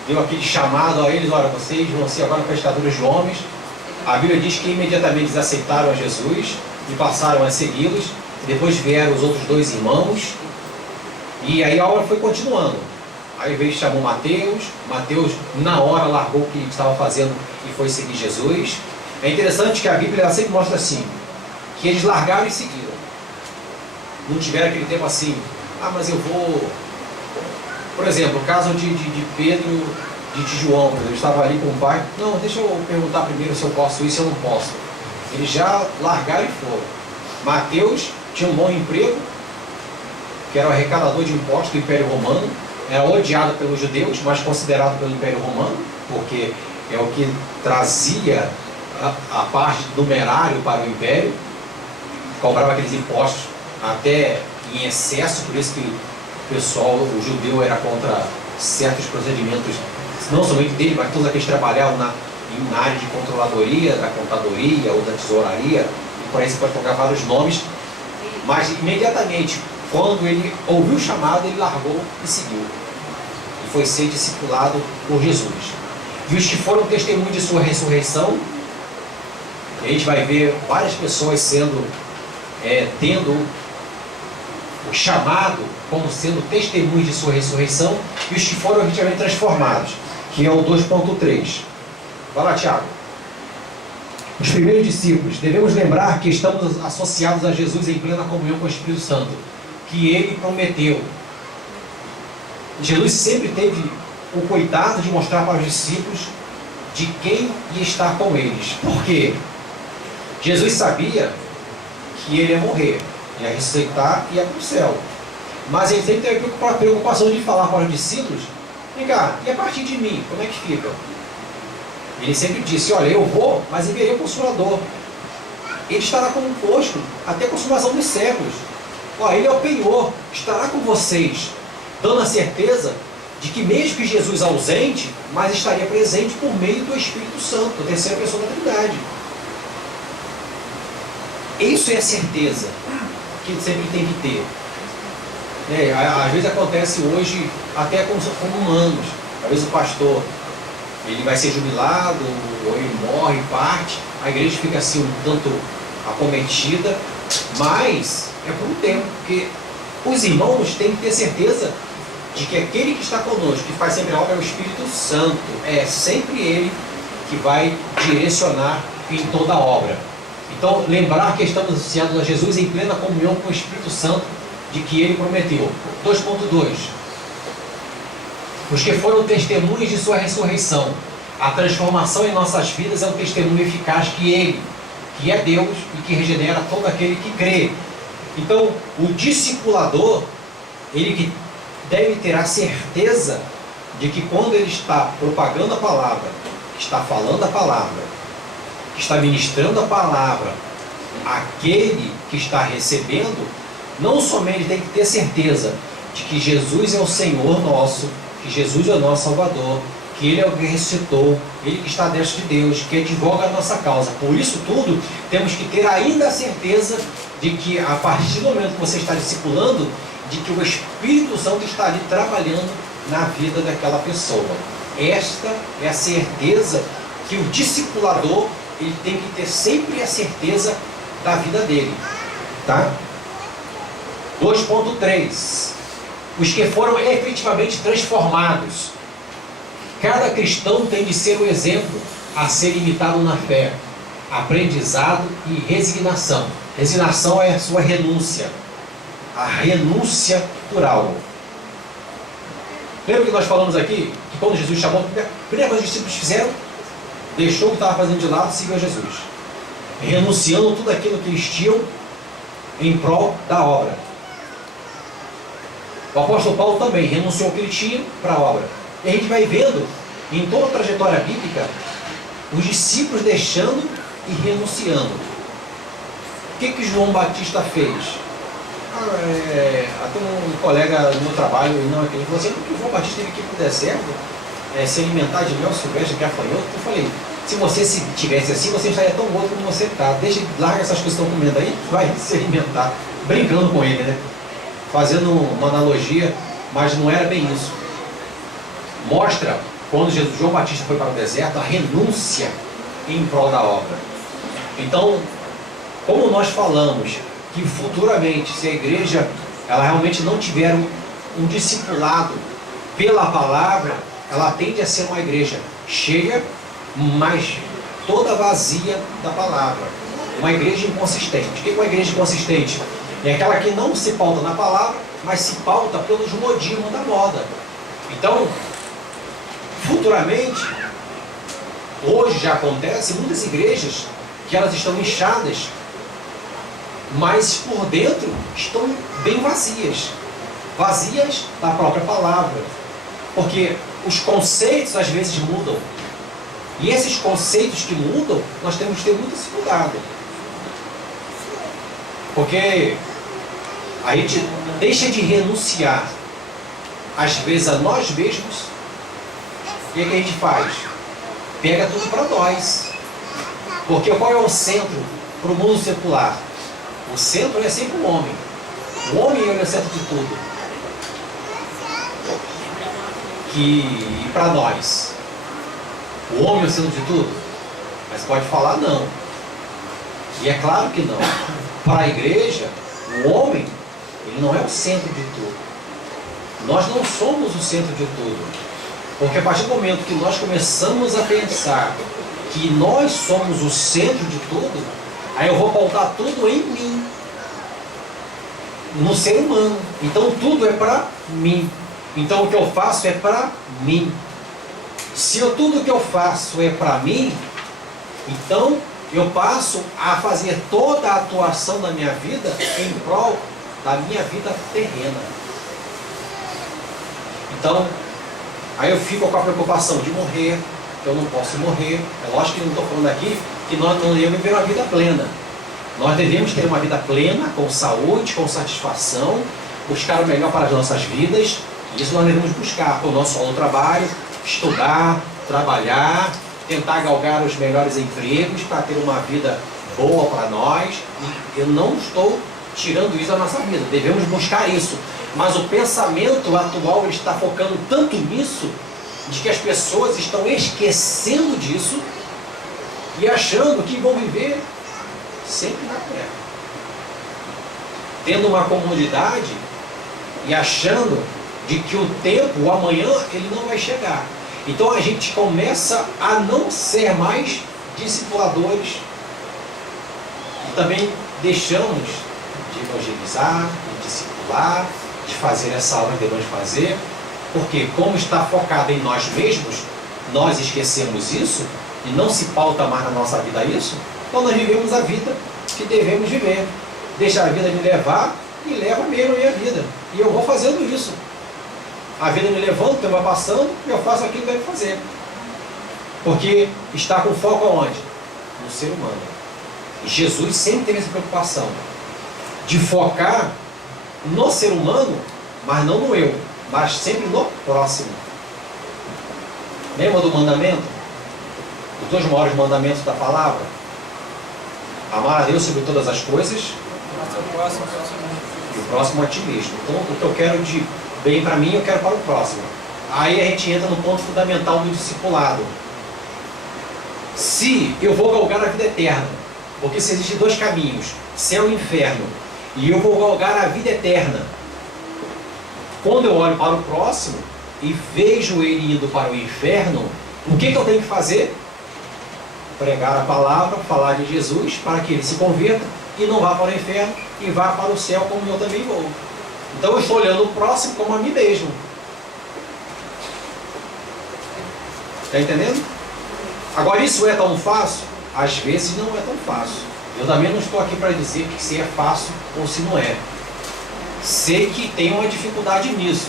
deu aquele chamado a eles: olha, vocês vão ser agora pescadores de homens. A Bíblia diz que imediatamente eles aceitaram a Jesus e passaram a segui-los. Depois vieram os outros 2 irmãos, e aí a obra foi continuando. Aí veio, chamou Mateus na hora largou o que estava fazendo e foi seguir Jesus. É interessante que a Bíblia ela sempre mostra assim, que eles largaram e seguiram. Não tiveram aquele tempo assim, mas eu vou... Por exemplo, o caso de Pedro e de João, eles estavam ali com o pai. Não, deixa eu perguntar primeiro se eu posso isso, se eu não posso. Eles já largaram e foram. Mateus tinha um bom emprego, que era o arrecadador de impostos do Império Romano. Era odiado pelos judeus, mas considerado pelo Império Romano, porque é o que trazia a parte numerário para o Império. Cobrava aqueles impostos até em excesso, por isso que o pessoal, o judeu, era contra certos procedimentos, não somente dele, mas todos aqueles que trabalhavam na área de controladoria, da contadoria ou da tesouraria, e por aí você pode colocar vários nomes. Mas imediatamente, quando ele ouviu o chamado, ele largou e seguiu. E foi ser discipulado por Jesus. E os que foram testemunhos de sua ressurreição, a gente vai ver várias pessoas tendo o chamado como sendo testemunhos de sua ressurreição, e os que foram efetivamente transformados, que é o 2.3. Vai lá, Tiago. Os primeiros discípulos. Devemos lembrar que estamos associados a Jesus em plena comunhão com o Espírito Santo, que ele prometeu. Jesus sempre teve o cuidado de mostrar para os discípulos de quem ia estar com eles. Por quê? Jesus sabia que ele ia morrer, ia ressuscitar e ia para o céu. Mas ele sempre teve a preocupação de falar para os discípulos: vem cá, e a partir de mim, como é que fica? Ele sempre disse: olha, eu vou, mas enviarei o Consolador. Ele estará convosco até a consumação dos séculos. Ele é o penhor, estará com vocês, dando a certeza de que mesmo que Jesus ausente, mas estaria presente por meio do Espírito Santo, a terceira pessoa da Trindade. Isso é a certeza que sempre tem que ter. Às vezes acontece hoje até com humanos. Às vezes o pastor ele vai ser jubilado, ou ele morre, parte, a igreja fica assim um tanto acometida, mas é por um tempo, porque os irmãos têm que ter certeza de que aquele que está conosco, que faz sempre a obra, é o Espírito Santo. É sempre ele que vai direcionar em toda a obra. Então, lembrar que estamos associados a Jesus em plena comunhão com o Espírito Santo, de que ele prometeu. 2.2. Os que foram testemunhas de sua ressurreição. A transformação em nossas vidas é um testemunho eficaz que ele, que é Deus e que regenera todo aquele que crê. Então, o discipulador, ele que deve ter a certeza de que quando ele está propagando a palavra, está falando a palavra, está ministrando a palavra, aquele que está recebendo, não somente tem que ter certeza de que Jesus é o Senhor nosso, que Jesus é o nosso Salvador, que Ele é o que ressuscitou, Ele que está à destra de Deus, que advoga a nossa causa. Por isso tudo, temos que ter ainda a certeza de que a partir do momento que você está discipulando, de que o Espírito Santo está ali trabalhando na vida daquela pessoa. Esta é a certeza que o discipulador ele tem que ter sempre a certeza da vida dele. Tá? 2.3. Os que foram efetivamente transformados. Cada cristão tem de ser o exemplo a ser imitado na fé, aprendizado e resignação. Resignação é a sua renúncia. A renúncia por algo. Lembra que nós falamos aqui que quando Jesus chamou, a primeira coisa que os discípulos fizeram, deixou o que estava fazendo de lado e seguiu Jesus, renunciando tudo aquilo que eles tinham em prol da obra. O apóstolo Paulo também renunciou o que ele tinha para a obra. E a gente vai vendo em toda a trajetória bíblica os discípulos deixando e renunciando. O que João Batista fez? Até um colega no meu trabalho, não aquele, falou assim: porque João Batista teve que ir para o deserto se alimentar de mel silvestre, de gafanhoto. Eu falei: se você tivesse assim, você estaria tão gordo como você está. Larga essas coisas que estão comendo aí, vai se alimentar. Brincando com ele, né? Fazendo uma analogia, mas não era bem isso. Mostra, quando João Batista foi para o deserto, a renúncia em prol da obra. Então, como nós falamos que futuramente, se a igreja ela realmente não tiver um discipulado pela palavra, ela tende a ser uma igreja cheia, mas toda vazia da palavra. Uma igreja inconsistente. O que é uma igreja inconsistente? É aquela que não se pauta na palavra, mas se pauta pelos modismos da moda. Então, futuramente, hoje já acontece muitas igrejas que elas estão inchadas, mas por dentro estão bem vazias. Vazias da própria palavra. Porque os conceitos às vezes mudam. E esses conceitos que mudam, nós temos que ter muito cuidado. Porque a gente deixa de renunciar, às vezes, a nós mesmos. O que a gente faz? Pega tudo para nós. Porque qual é o centro para o mundo secular? O centro é sempre o homem. O homem é o centro de tudo. E para nós, o homem é o centro de tudo? Mas pode falar não. E é claro que não. Para a igreja, o homem, ele não é o centro de tudo. Nós não somos o centro de tudo. Porque a partir do momento que nós começamos a pensar que nós somos o centro de tudo, aí eu vou pautar tudo em mim, no ser humano. Então tudo é para mim. Então o que eu faço é para mim. Se tudo que eu faço é para mim, então eu passo a fazer toda a atuação da minha vida em prol da minha vida terrena. Então, aí eu fico com a preocupação de morrer, que eu não posso morrer. É lógico que não estou falando aqui que nós não devemos viver uma vida plena. Nós devemos ter uma vida plena, com saúde, com satisfação, buscar o melhor para as nossas vidas. Isso nós devemos buscar com o nosso trabalho, estudar, trabalhar, tentar galgar os melhores empregos para ter uma vida boa para nós. E eu não estou tirando isso da nossa vida, devemos buscar isso. Mas o pensamento atual ele está focando tanto nisso, de que as pessoas estão esquecendo disso e achando que vão viver sempre na terra, tendo uma comodidade e achando de que o tempo, o amanhã, ele não vai chegar. Então a gente começa a não ser mais discipuladores e também deixamos de evangelizar, de discipular, de fazer essa obra que devemos fazer, porque como está focado em nós mesmos, nós esquecemos isso e não se pauta mais na nossa vida isso, então nós vivemos a vida que devemos viver. Deixa a vida me levar e leva mesmo a minha vida. E eu vou fazendo isso. A vida me levando, o tempo vai passando e eu faço aquilo que deve fazer. Porque está com foco aonde? No ser humano. E Jesus sempre teve essa preocupação de focar no ser humano, mas não no eu, mas sempre no próximo. Lembra do mandamento? Os dois maiores mandamentos da palavra? Amar a Deus sobre todas as coisas e o próximo a ti mesmo. Então, o que eu quero de bem para mim, eu quero para o próximo. Aí a gente entra no ponto fundamental do discipulado. Se eu vou galgar a vida eterna, porque se existem dois caminhos, céu e inferno, e eu vou galgar a vida eterna, quando eu olho para o próximo e vejo ele indo para o inferno, o que eu tenho que fazer? Pregar a palavra, falar de Jesus, para que ele se converta e não vá para o inferno e vá para o céu como eu também vou. Então eu estou olhando o próximo como a mim mesmo. Está entendendo? Agora, isso é tão fácil? Às vezes não é tão fácil. Eu também não estou aqui para dizer que se é fácil ou se não é. Sei que tem uma dificuldade nisso.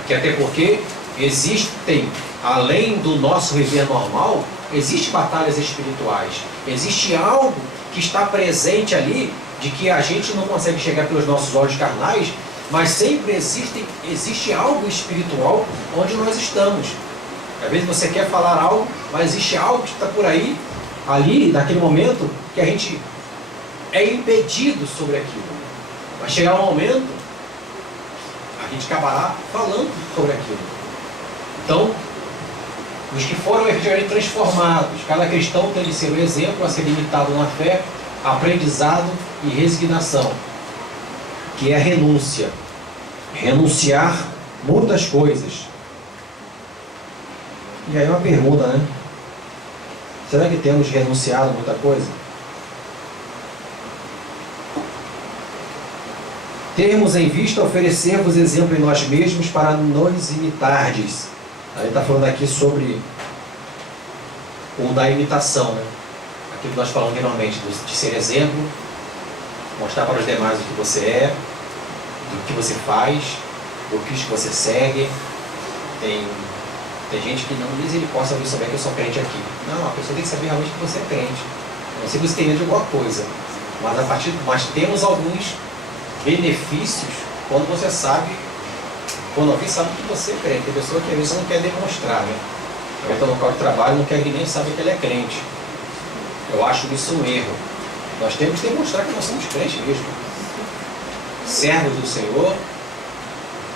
Até porque existem, além do nosso viver normal, existem batalhas espirituais. Existe algo que está presente ali, de que a gente não consegue chegar pelos nossos olhos carnais, mas sempre existe algo espiritual onde nós estamos. Às vezes você quer falar algo, mas existe algo que está por aí, ali, naquele momento, que a gente é impedido sobre aquilo. Vai chegar um momento, a gente acabará falando sobre aquilo. Então, os que foram efetivamente transformados, cada cristão tem de ser um exemplo a ser limitado na fé, aprendizado e resignação, que é a renúncia. Renunciar muitas coisas. E aí uma pergunta, né? Será que temos renunciado muita coisa? Termos em vista oferecer-vos exemplo em nós mesmos para nos imitardes. Aí está falando aqui sobre o da imitação, né? Aquilo que nós falamos anteriormente, de ser exemplo, mostrar para os demais o que você é, do que você faz, do que você segue. Tem gente que não diz ele possa vir saber que eu sou crente aqui. Não, a pessoa tem que saber realmente que você é crente. Não sei se você tem de alguma coisa, mas temos alguns benefícios quando você sabe, quando alguém sabe que você é crente. Tem pessoa que às vezes não quer demonstrar, né? Vai estar no local de trabalho, não quer que nem saber que ele é crente. Eu acho isso um erro. Nós temos que demonstrar que nós somos crentes mesmo. Servos do Senhor,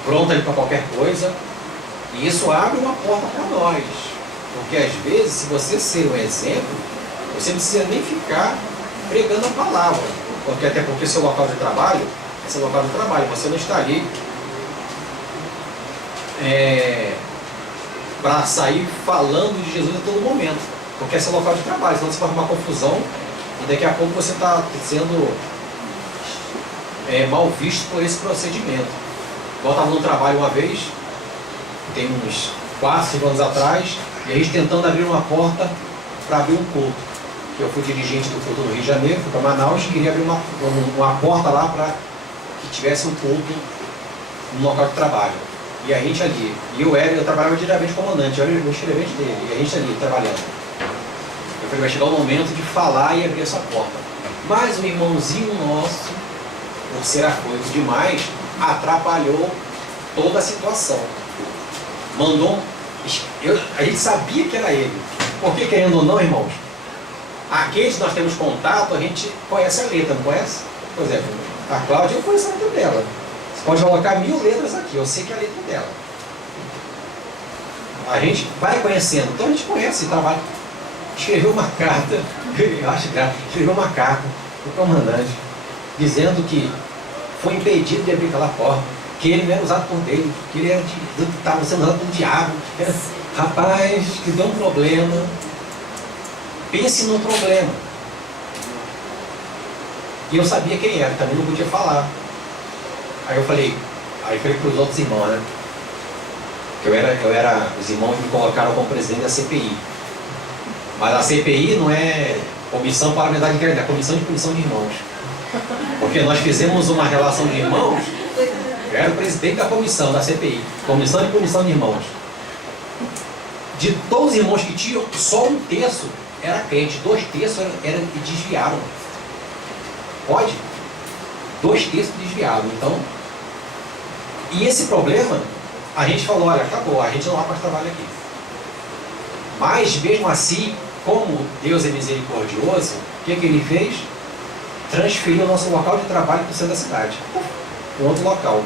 pronto ali para qualquer coisa. E isso abre uma porta para nós. Porque às vezes, se você ser um exemplo, você não precisa nem ficar pregando a palavra. Até porque seu local de trabalho é seu local de trabalho. Você não está ali para sair falando de Jesus a todo momento. Porque é seu local de trabalho. Senão você vai arrumar confusão e daqui a pouco você está sendo mal visto por esse procedimento. Eu estava no trabalho uma vez, tem uns 4, 5 anos atrás, e a gente tentando abrir uma porta para abrir um culto. Eu fui dirigente do culto no Rio de Janeiro, fui para Manaus, queria abrir uma porta lá para que tivesse um culto no local de trabalho. E a gente ali, eu trabalhava diretamente com o comandante, eu era o escrevente dele, e a gente ali trabalhando. Eu falei, vai chegar o momento de falar e abrir essa porta. Mas um irmãozinho nosso, por ser afoito demais, atrapalhou toda a situação. Mandou, a gente sabia que era ele. Porque, querendo ou não, irmãos, aqueles que nós temos contato, a gente conhece a letra, não conhece? Por exemplo, a Cláudia, eu conheço a letra dela. Você pode colocar 1000 letras aqui, eu sei que é a letra dela. A gente vai conhecendo, então a gente conhece e trabalha. Escreveu uma carta, eu acho que escreveu uma carta para o comandante, dizendo que foi impedido de abrir aquela porta, que ele não era usado por Deus, que ele estava sendo usado por diabo. Rapaz, que deu um problema. Pense no problema. E eu sabia quem era, também não podia falar. Aí eu falei para os outros irmãos, né? Que os irmãos me colocaram como presidente da CPI. Mas a CPI não é Comissão Parlamentar de Inquérito, é Comissão de Punição de Irmãos. Porque nós fizemos uma relação de irmãos, eu era o presidente da comissão, da CPI, Comissão de Punição de Irmãos. De todos os irmãos que tinham, só 1/3 era crente, 2/3 desviaram. Pode? 2/3 desviaram. Então, e esse problema, a gente falou, olha, acabou, a gente não há mais trabalho aqui. Mas, mesmo assim, como Deus é misericordioso, o que ele fez? Transferiu o nosso local de trabalho para o centro da cidade, um outro local.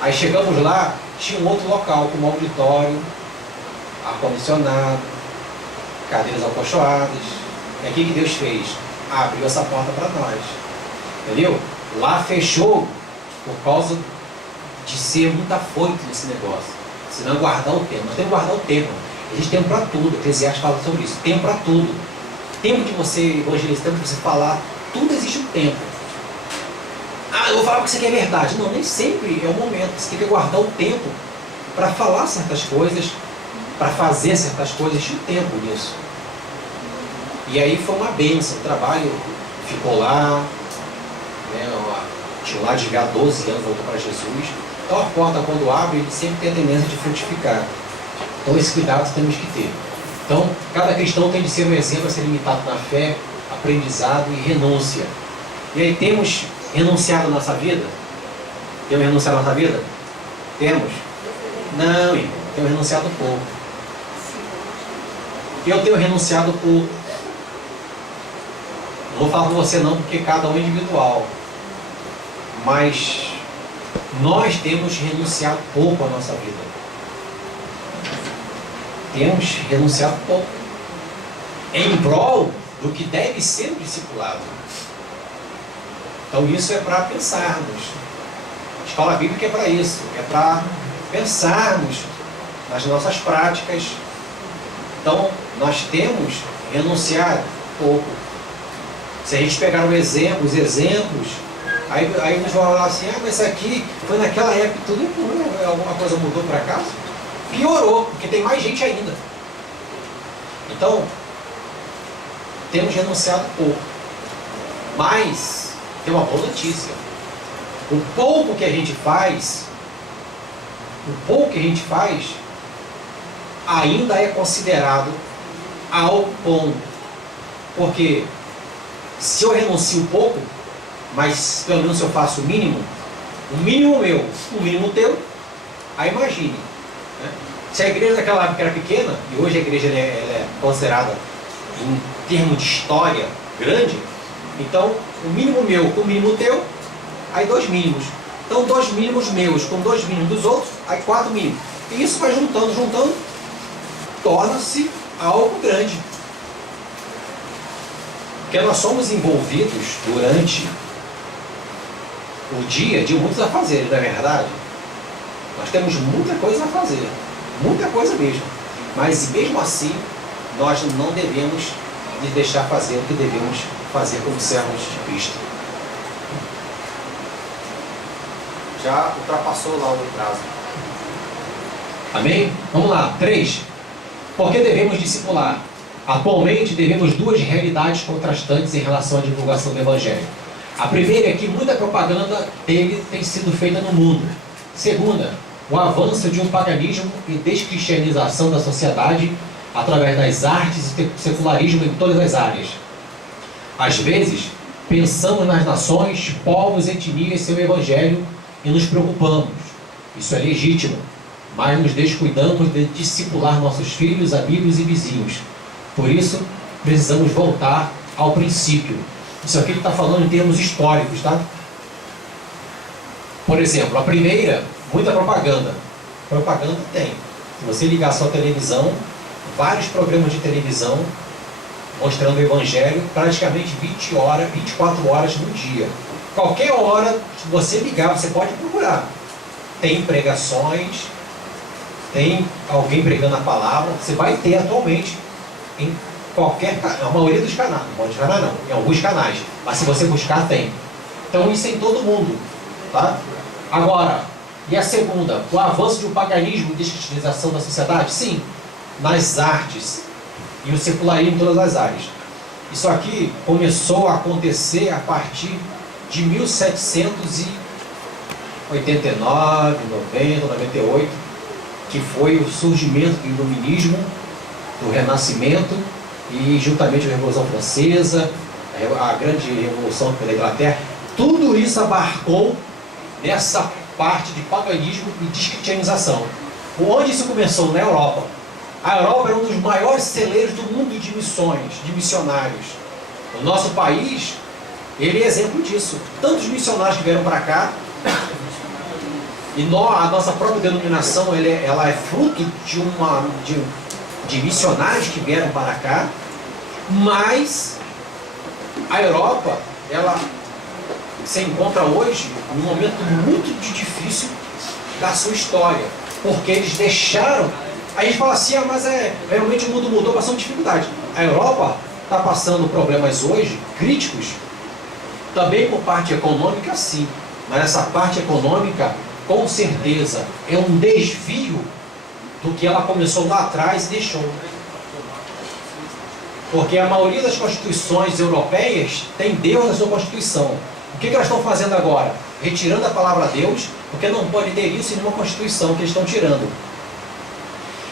Aí chegamos lá, tinha um outro local, com um auditório, ar-condicionado, cadeiras acolchoadas. É o que Deus fez? Abriu essa porta para nós. Entendeu? Lá fechou por causa de ser muito afoito nesse negócio. Senão guardar o tempo. Nós temos que guardar o tempo. Existe tempo para tudo. Eclesiastes fala sobre isso. Tempo para tudo. Tempo de você evangelizar, tempo de você falar. Tudo existe um tempo. Eu vou falar porque isso aqui é verdade. Não, nem sempre é o momento. Você tem que guardar o tempo para falar certas coisas, para fazer certas coisas. Existe um tempo nisso. E aí foi uma bênção. O trabalho ficou lá. Tinha lá de desviar 12 anos, voltou para Jesus. Então a porta, quando abre, ele sempre tem a tendência de frutificar. Então esse cuidado temos que ter. Então, cada cristão tem de ser um exemplo a ser limitado na fé, aprendizado e renúncia. E aí, temos renunciado a nossa vida? Temos renunciado a nossa vida? Temos? Não, irmão. Temos renunciado pouco. Eu tenho renunciado pouco. Não vou falar com você não, porque cada um é individual. Mas nós temos renunciado pouco à nossa vida. Temos renunciado pouco em prol do que deve ser o discipulado. Então isso é para pensarmos. A escola bíblica é para isso, é para pensarmos nas nossas práticas. Então nós temos renunciado pouco. Se a gente pegar os exemplos, aí nos vão falar assim, mas isso aqui foi naquela época, tudo, alguma coisa mudou para cá? Piorou, porque tem mais gente ainda. Então, temos renunciado pouco. Mas, tem uma boa notícia. O pouco que a gente faz, ainda é considerado algo bom. Porque, se eu renuncio pouco, mas pelo menos eu faço o mínimo meu, o mínimo teu, aí imagine. Se a igreja naquela época era pequena, e hoje a igreja ela é considerada, em termos de história, grande, então o mínimo meu com o mínimo teu, aí 2 mínimos. Então 2 mínimos meus com 2 mínimos dos outros, aí 4 mínimos. E isso vai juntando, torna-se algo grande. Porque nós somos envolvidos durante o dia de muitos afazeres, não é verdade? Nós temos muita coisa a fazer. Muita coisa mesmo. Mas mesmo assim, nós não devemos nos deixar fazer o que devemos fazer como servos de Cristo. Já ultrapassou lá o prazo. Amém? Vamos lá. 3. Por que devemos discipular? Atualmente devemos 2 realidades contrastantes em relação à divulgação do Evangelho. A primeira é que muita propaganda dele tem sido feita no mundo. Segunda, o avanço de um paganismo e descristianização da sociedade através das artes e secularismo em todas as áreas. Às vezes, pensamos nas nações, povos, etnias, seu evangelho e nos preocupamos. Isso é legítimo, mas nos descuidamos de discipular nossos filhos, amigos e vizinhos. Por isso, precisamos voltar ao princípio. Isso aqui ele está falando em termos históricos, tá? Por exemplo, a primeira, muita propaganda. Propaganda tem. Se você ligar só a televisão, vários programas de televisão mostrando o Evangelho, praticamente 24 horas no dia. Qualquer hora que você ligar, você pode procurar. Tem pregações, tem alguém pregando a palavra, você vai ter atualmente em a maioria dos canais, não pode canal não, em alguns canais, mas se você buscar tem. Então isso é em todo mundo, tá? Agora, e a segunda, o avanço de um paganismo e descristianização da sociedade? Sim, nas artes e o secularismo em todas as áreas. Isso aqui começou a acontecer a partir de 1789, 90, 98, que foi o surgimento do iluminismo, do renascimento, e juntamente com a Revolução Francesa, a grande revolução pela Inglaterra, tudo isso abarcou nessa parte de paganismo e descristianização. Onde isso começou? Na Europa. A Europa era um dos maiores celeiros do mundo de missões, de missionários. O nosso país, ele é exemplo disso. Tantos missionários que vieram para cá, E a nossa própria denominação, ela é fruto de missionários que vieram para cá, mas a Europa, ela se encontra hoje num momento muito difícil da sua história, porque eles deixaram. A gente fala assim, mas realmente o mundo mudou, passando dificuldade. A Europa está passando problemas hoje críticos, também por parte econômica, sim, mas essa parte econômica, com certeza, é um desvio do que ela começou lá atrás e deixou. Porque a maioria das constituições europeias tem Deus na sua constituição. O que elas estão fazendo agora? Retirando a palavra Deus, porque não pode ter isso em nenhuma constituição que eles estão tirando.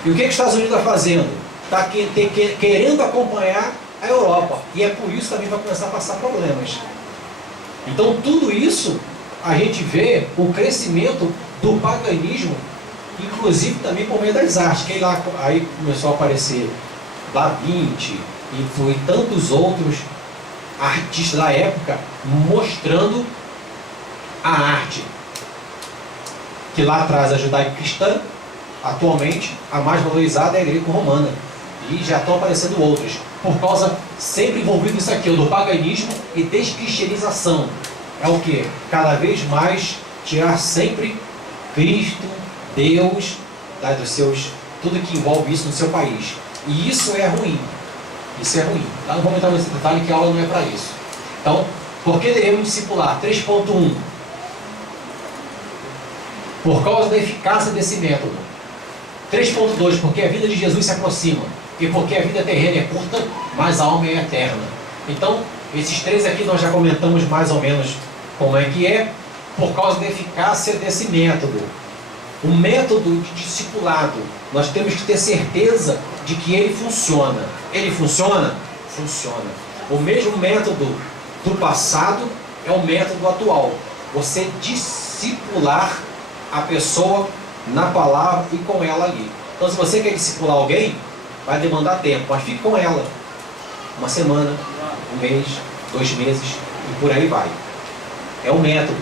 E o que os Estados Unidos está fazendo? Está querendo acompanhar a Europa. E é por isso que também vai começar a passar problemas. Então tudo isso, a gente vê o crescimento do paganismo, inclusive também por meio das artes. Que aí começou a aparecer Da Vinci e tantos outros artistas da época mostrando a arte. Que lá atrás a judaico-cristã, atualmente a mais valorizada é a greco-romana. E já estão aparecendo outras. Por causa, sempre envolvido nisso aqui, do paganismo e descristianização. É o que? Cada vez mais tirar sempre Cristo, Deus, tudo que envolve isso no seu país. E isso é ruim. Isso é ruim. Tá? Não vou entrar nesse detalhe que a aula não é para isso. Então, por que devemos discipular? 3.1. Por causa da eficácia desse método. 3.2. Porque a vida de Jesus se aproxima. E porque a vida terrena é curta, mas a alma é eterna. Então, esses três aqui nós já comentamos mais ou menos como é que é, por causa da eficácia desse método. O método de discipulado, nós temos que ter certeza de que ele funciona. Ele funciona? Funciona. O mesmo método do passado é o método atual. Você discipular a pessoa na palavra e com ela ali. Então, se você quer discipular alguém, vai demandar tempo, mas fique com ela. Uma semana, um mês, 2 meses e por aí vai. É o método.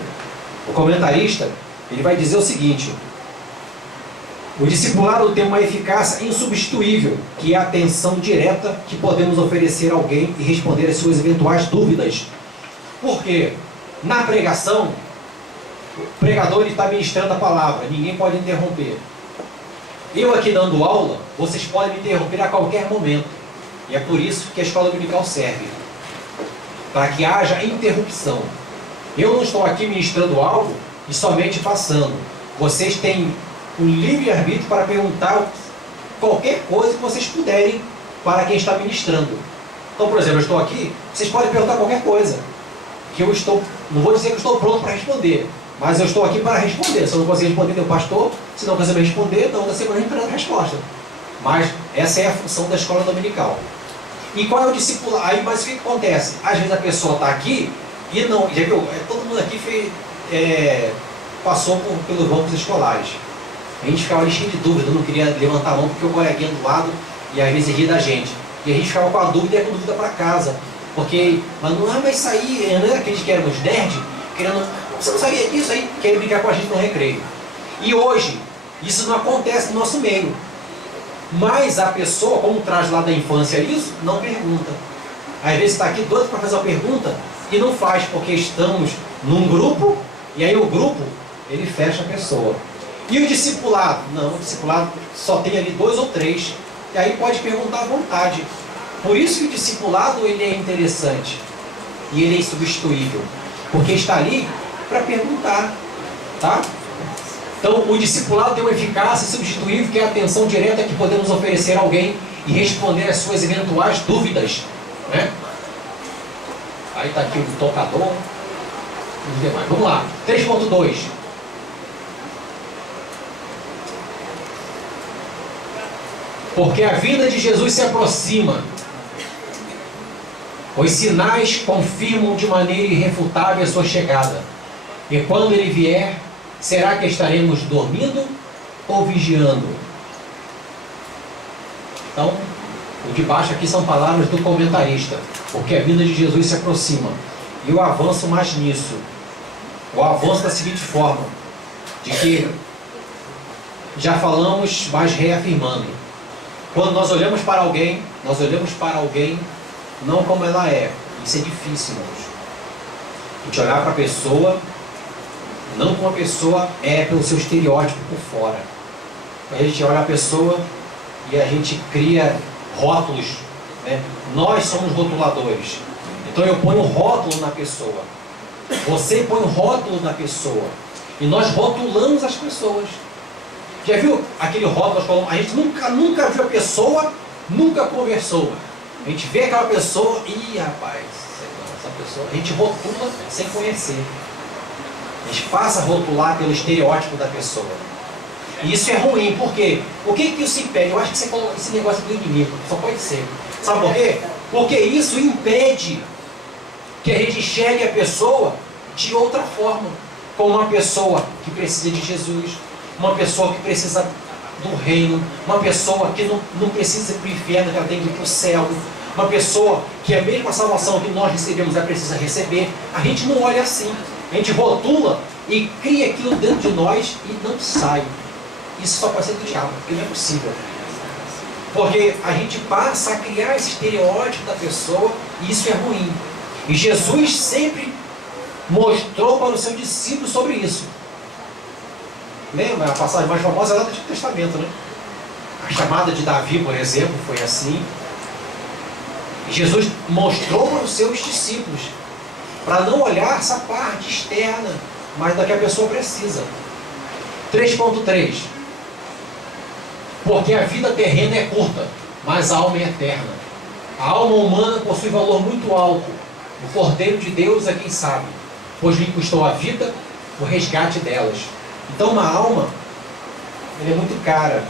O comentarista, ele vai dizer o seguinte: o discipulado tem uma eficácia insubstituível, que é a atenção direta que podemos oferecer a alguém e responder às suas eventuais dúvidas. Por quê? Na pregação, o pregador está ministrando a palavra, ninguém pode interromper. Eu aqui dando aula, vocês podem me interromper a qualquer momento. E é por isso que a escola dominical serve, para que haja interrupção. Eu não estou aqui ministrando algo e somente passando. Vocês têm um livre-arbítrio para perguntar qualquer coisa que vocês puderem para quem está ministrando. Então, por exemplo, eu estou aqui, vocês podem perguntar qualquer coisa. Que eu estou, não vou dizer que eu estou pronto para responder, mas eu estou aqui para responder. Se eu não conseguir responder, tem o pastor. Se não conseguir responder, então você vai esperando a resposta. Mas essa é a função da escola dominical. E qual é o discipulado? Aí, mas o que acontece? Às vezes a pessoa está aqui e não... Já viu? Todo mundo aqui passou pelos bancos escolares. A gente ficava ali cheio de dúvida, eu não queria levantar a mão porque o coleguinha do lado e às vezes ria da gente. E a gente ficava com a dúvida e ia com dúvida para casa. Porque, mas isso aí, não é aqueles que eram os nerds, querendo, você não sabia disso aí, querem brincar com a gente no recreio. E hoje, isso não acontece no nosso meio. Mas a pessoa, como traz lá da infância isso, não pergunta. Às vezes está aqui doido para fazer uma pergunta e não faz, porque estamos num grupo e aí o grupo, ele fecha a pessoa. E o discipulado? Não, o discipulado só tem ali 2 ou 3 e aí pode perguntar à vontade. Por isso que o discipulado ele é interessante e ele é insubstituível, porque está ali para perguntar, tá? Então, o discipulado tem uma eficácia insubstituível, que é a atenção direta que podemos oferecer a alguém e responder às suas eventuais dúvidas, né? Aí está aqui o tocador e demais. Vamos lá, 3.2. Porque a vinda de Jesus se aproxima. Os sinais confirmam de maneira irrefutável a sua chegada. E quando ele vier, será que estaremos dormindo ou vigiando? Então, o de baixo aqui são palavras do comentarista. Porque a vinda de Jesus se aproxima. E eu avanço mais nisso. Eu avanço da seguinte forma. de que já falamos, mas reafirmando. Quando nós olhamos para alguém não como ela é. Isso é difícil, irmãos. A gente olhar para a pessoa, não como a pessoa é pelo seu estereótipo por fora. A gente olha a pessoa e a gente cria rótulos, né? Nós somos rotuladores. Então eu ponho um rótulo na pessoa. Você põe um rótulo na pessoa. E nós rotulamos as pessoas. Já viu aquele rótulo? A gente nunca viu a pessoa, nunca conversou. A gente vê aquela pessoa e, rapaz, essa pessoa, a gente rotula sem conhecer. A gente passa a rotular pelo estereótipo da pessoa. E isso é ruim, por quê? Por que isso impede? Eu acho que você falou esse negócio do inimigo, só pode ser. Sabe por quê? Porque isso impede que a gente enxergue a pessoa de outra forma. Como uma pessoa que precisa de Jesus, uma pessoa que precisa do reino, uma pessoa que não precisa ir para o inferno, que ela tem que ir para o céu, uma pessoa que a mesma salvação que nós recebemos, ela precisa receber. A gente não olha assim, a gente rotula e cria aquilo dentro de nós e não sai. Isso só pode ser do diabo, porque não é possível. Porque a gente passa a criar esse estereótipo da pessoa e isso é ruim. E Jesus sempre mostrou para os seus discípulos sobre isso. Lembra? A passagem mais famosa é lá do Antigo Testamento, né? A chamada de Davi, por exemplo, foi assim. E Jesus mostrou para os seus discípulos para não olhar essa parte externa, mas da que a pessoa precisa. 3.3. Porque a vida terrena é curta, mas a alma é eterna. A alma humana possui valor muito alto. O Cordeiro de Deus é quem sabe, pois lhe custou a vida o resgate delas. Então uma alma, ela é muito cara.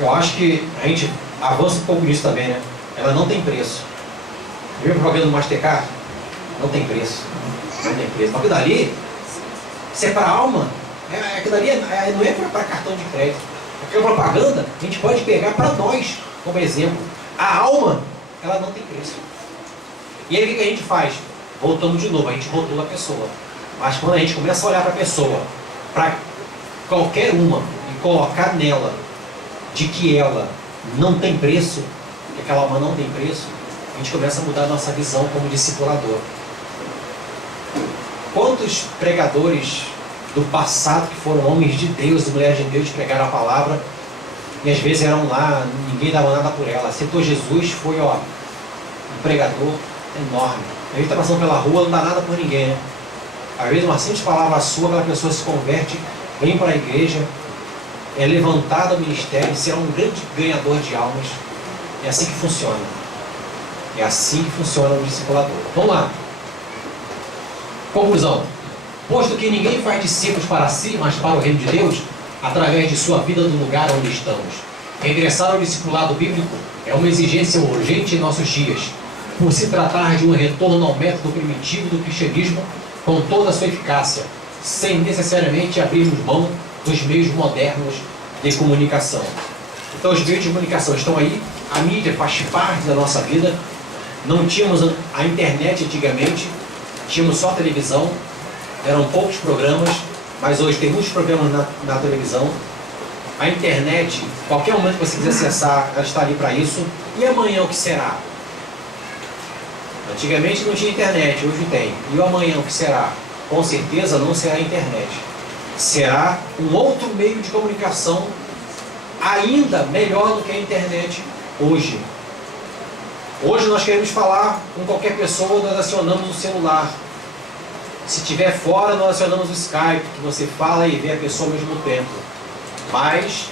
Eu acho que a gente avança um pouco nisso também, né? Ela não tem preço. Viu a propaganda do Mastercard? Não tem preço. Não tem preço. Aquilo dali, se é para a alma, aquilo dali não é para cartão de crédito. Aquela propaganda a gente pode pegar para nós como exemplo. A alma, ela não tem preço. E aí o que a gente faz? Voltamos de novo, a gente rotula a pessoa. Mas quando a gente começa a olhar para a pessoa, para qualquer uma, e colocar nela de que ela não tem preço, que aquela alma não tem preço, a gente começa a mudar a nossa visão como discipulador. Quantos pregadores do passado que foram homens de Deus e mulheres de Deus pregaram a palavra e às vezes eram lá, ninguém dava nada por ela. Aceitou Jesus, foi um pregador enorme. A gente está passando pela rua, não dá nada por ninguém, né? Às vezes uma simples palavra sua, aquela pessoa se converte, vem para a igreja, é levantada ao ministério, será um grande ganhador de almas. É assim que funciona. É assim que funciona o discipulador. Vamos lá. Conclusão. Posto que ninguém faz discípulos para si, mas para o reino de Deus, através de sua vida no lugar onde estamos. Regressar ao discipulado bíblico é uma exigência urgente em nossos dias, por se tratar de um retorno ao método primitivo do cristianismo com toda a sua eficácia, sem necessariamente abrirmos mão dos meios modernos de comunicação. Então os meios de comunicação estão aí, a mídia faz parte da nossa vida. Não tínhamos a internet antigamente, tínhamos só a televisão, eram poucos programas, mas hoje tem muitos programas na televisão. A internet, qualquer momento que você quiser acessar, ela está ali para isso. E amanhã o que será? Antigamente não tinha internet, hoje tem. E o amanhã o que será? Com certeza não será a internet. Será um outro meio de comunicação ainda melhor do que a internet hoje. Hoje nós queremos falar com qualquer pessoa, nós acionamos o celular. Se estiver fora, nós acionamos o Skype, que você fala e vê a pessoa ao mesmo tempo. Mas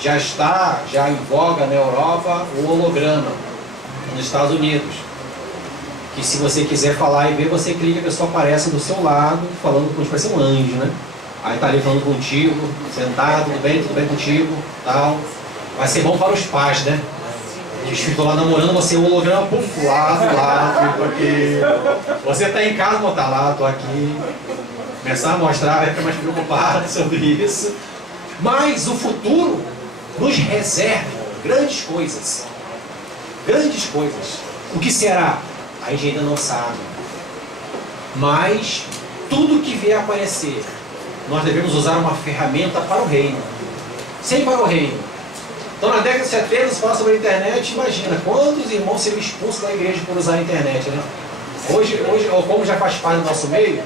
já está em voga na Europa o holograma, nos Estados Unidos. Que se você quiser falar e ver, você clica, a pessoa aparece do seu lado, falando como se fosse um anjo, né? Aí está ali falando contigo, sentado, tudo bem contigo, tal. Vai ser bom para os pais, né? Eles ficam lá namorando, você o holograma, puf, lá, tô aqui. Você está em casa, botar lá, tô aqui. Começar a mostrar, vai ficar mais preocupado sobre isso. Mas o futuro nos reserva grandes coisas. Grandes coisas. O que será? A gente ainda não sabe. Mas tudo que vier a aparecer nós devemos usar uma ferramenta para o reino. Sempre para o reino. Então, na década de 70, se fala sobre a internet, imagina quantos irmãos seriam expulsos da igreja por usar a internet, né? Hoje, ou como já faz parte do nosso meio,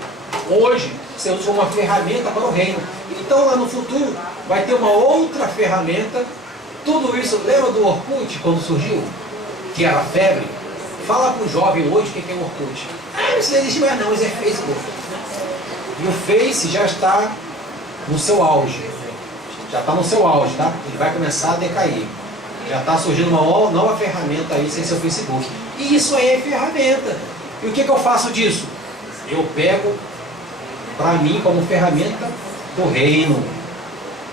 hoje você usa uma ferramenta para o reino. Então, lá no futuro, vai ter uma outra ferramenta. Tudo isso, lembra do Orkut, quando surgiu? Que era febre? Fala para o jovem hoje o que é o Orkut. Ah, isso não existe mais não, isso é Facebook. E o Face já está no seu auge. Já está no seu auge, tá? Ele vai começar a decair. Já está surgindo uma nova ferramenta aí sem ser o Facebook. E isso aí é ferramenta. E o que eu faço disso? Eu pego para mim como ferramenta do reino.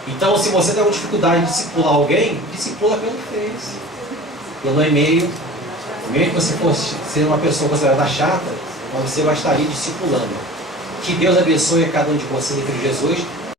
Então, se você tem uma dificuldade de discipular alguém, discipula pelo Face, pelo e-mail. Mesmo que você fosse ser uma pessoa considerada chata, mas você vai estar ali discipulando. Que Deus abençoe a cada um de vocês em Cristo Jesus.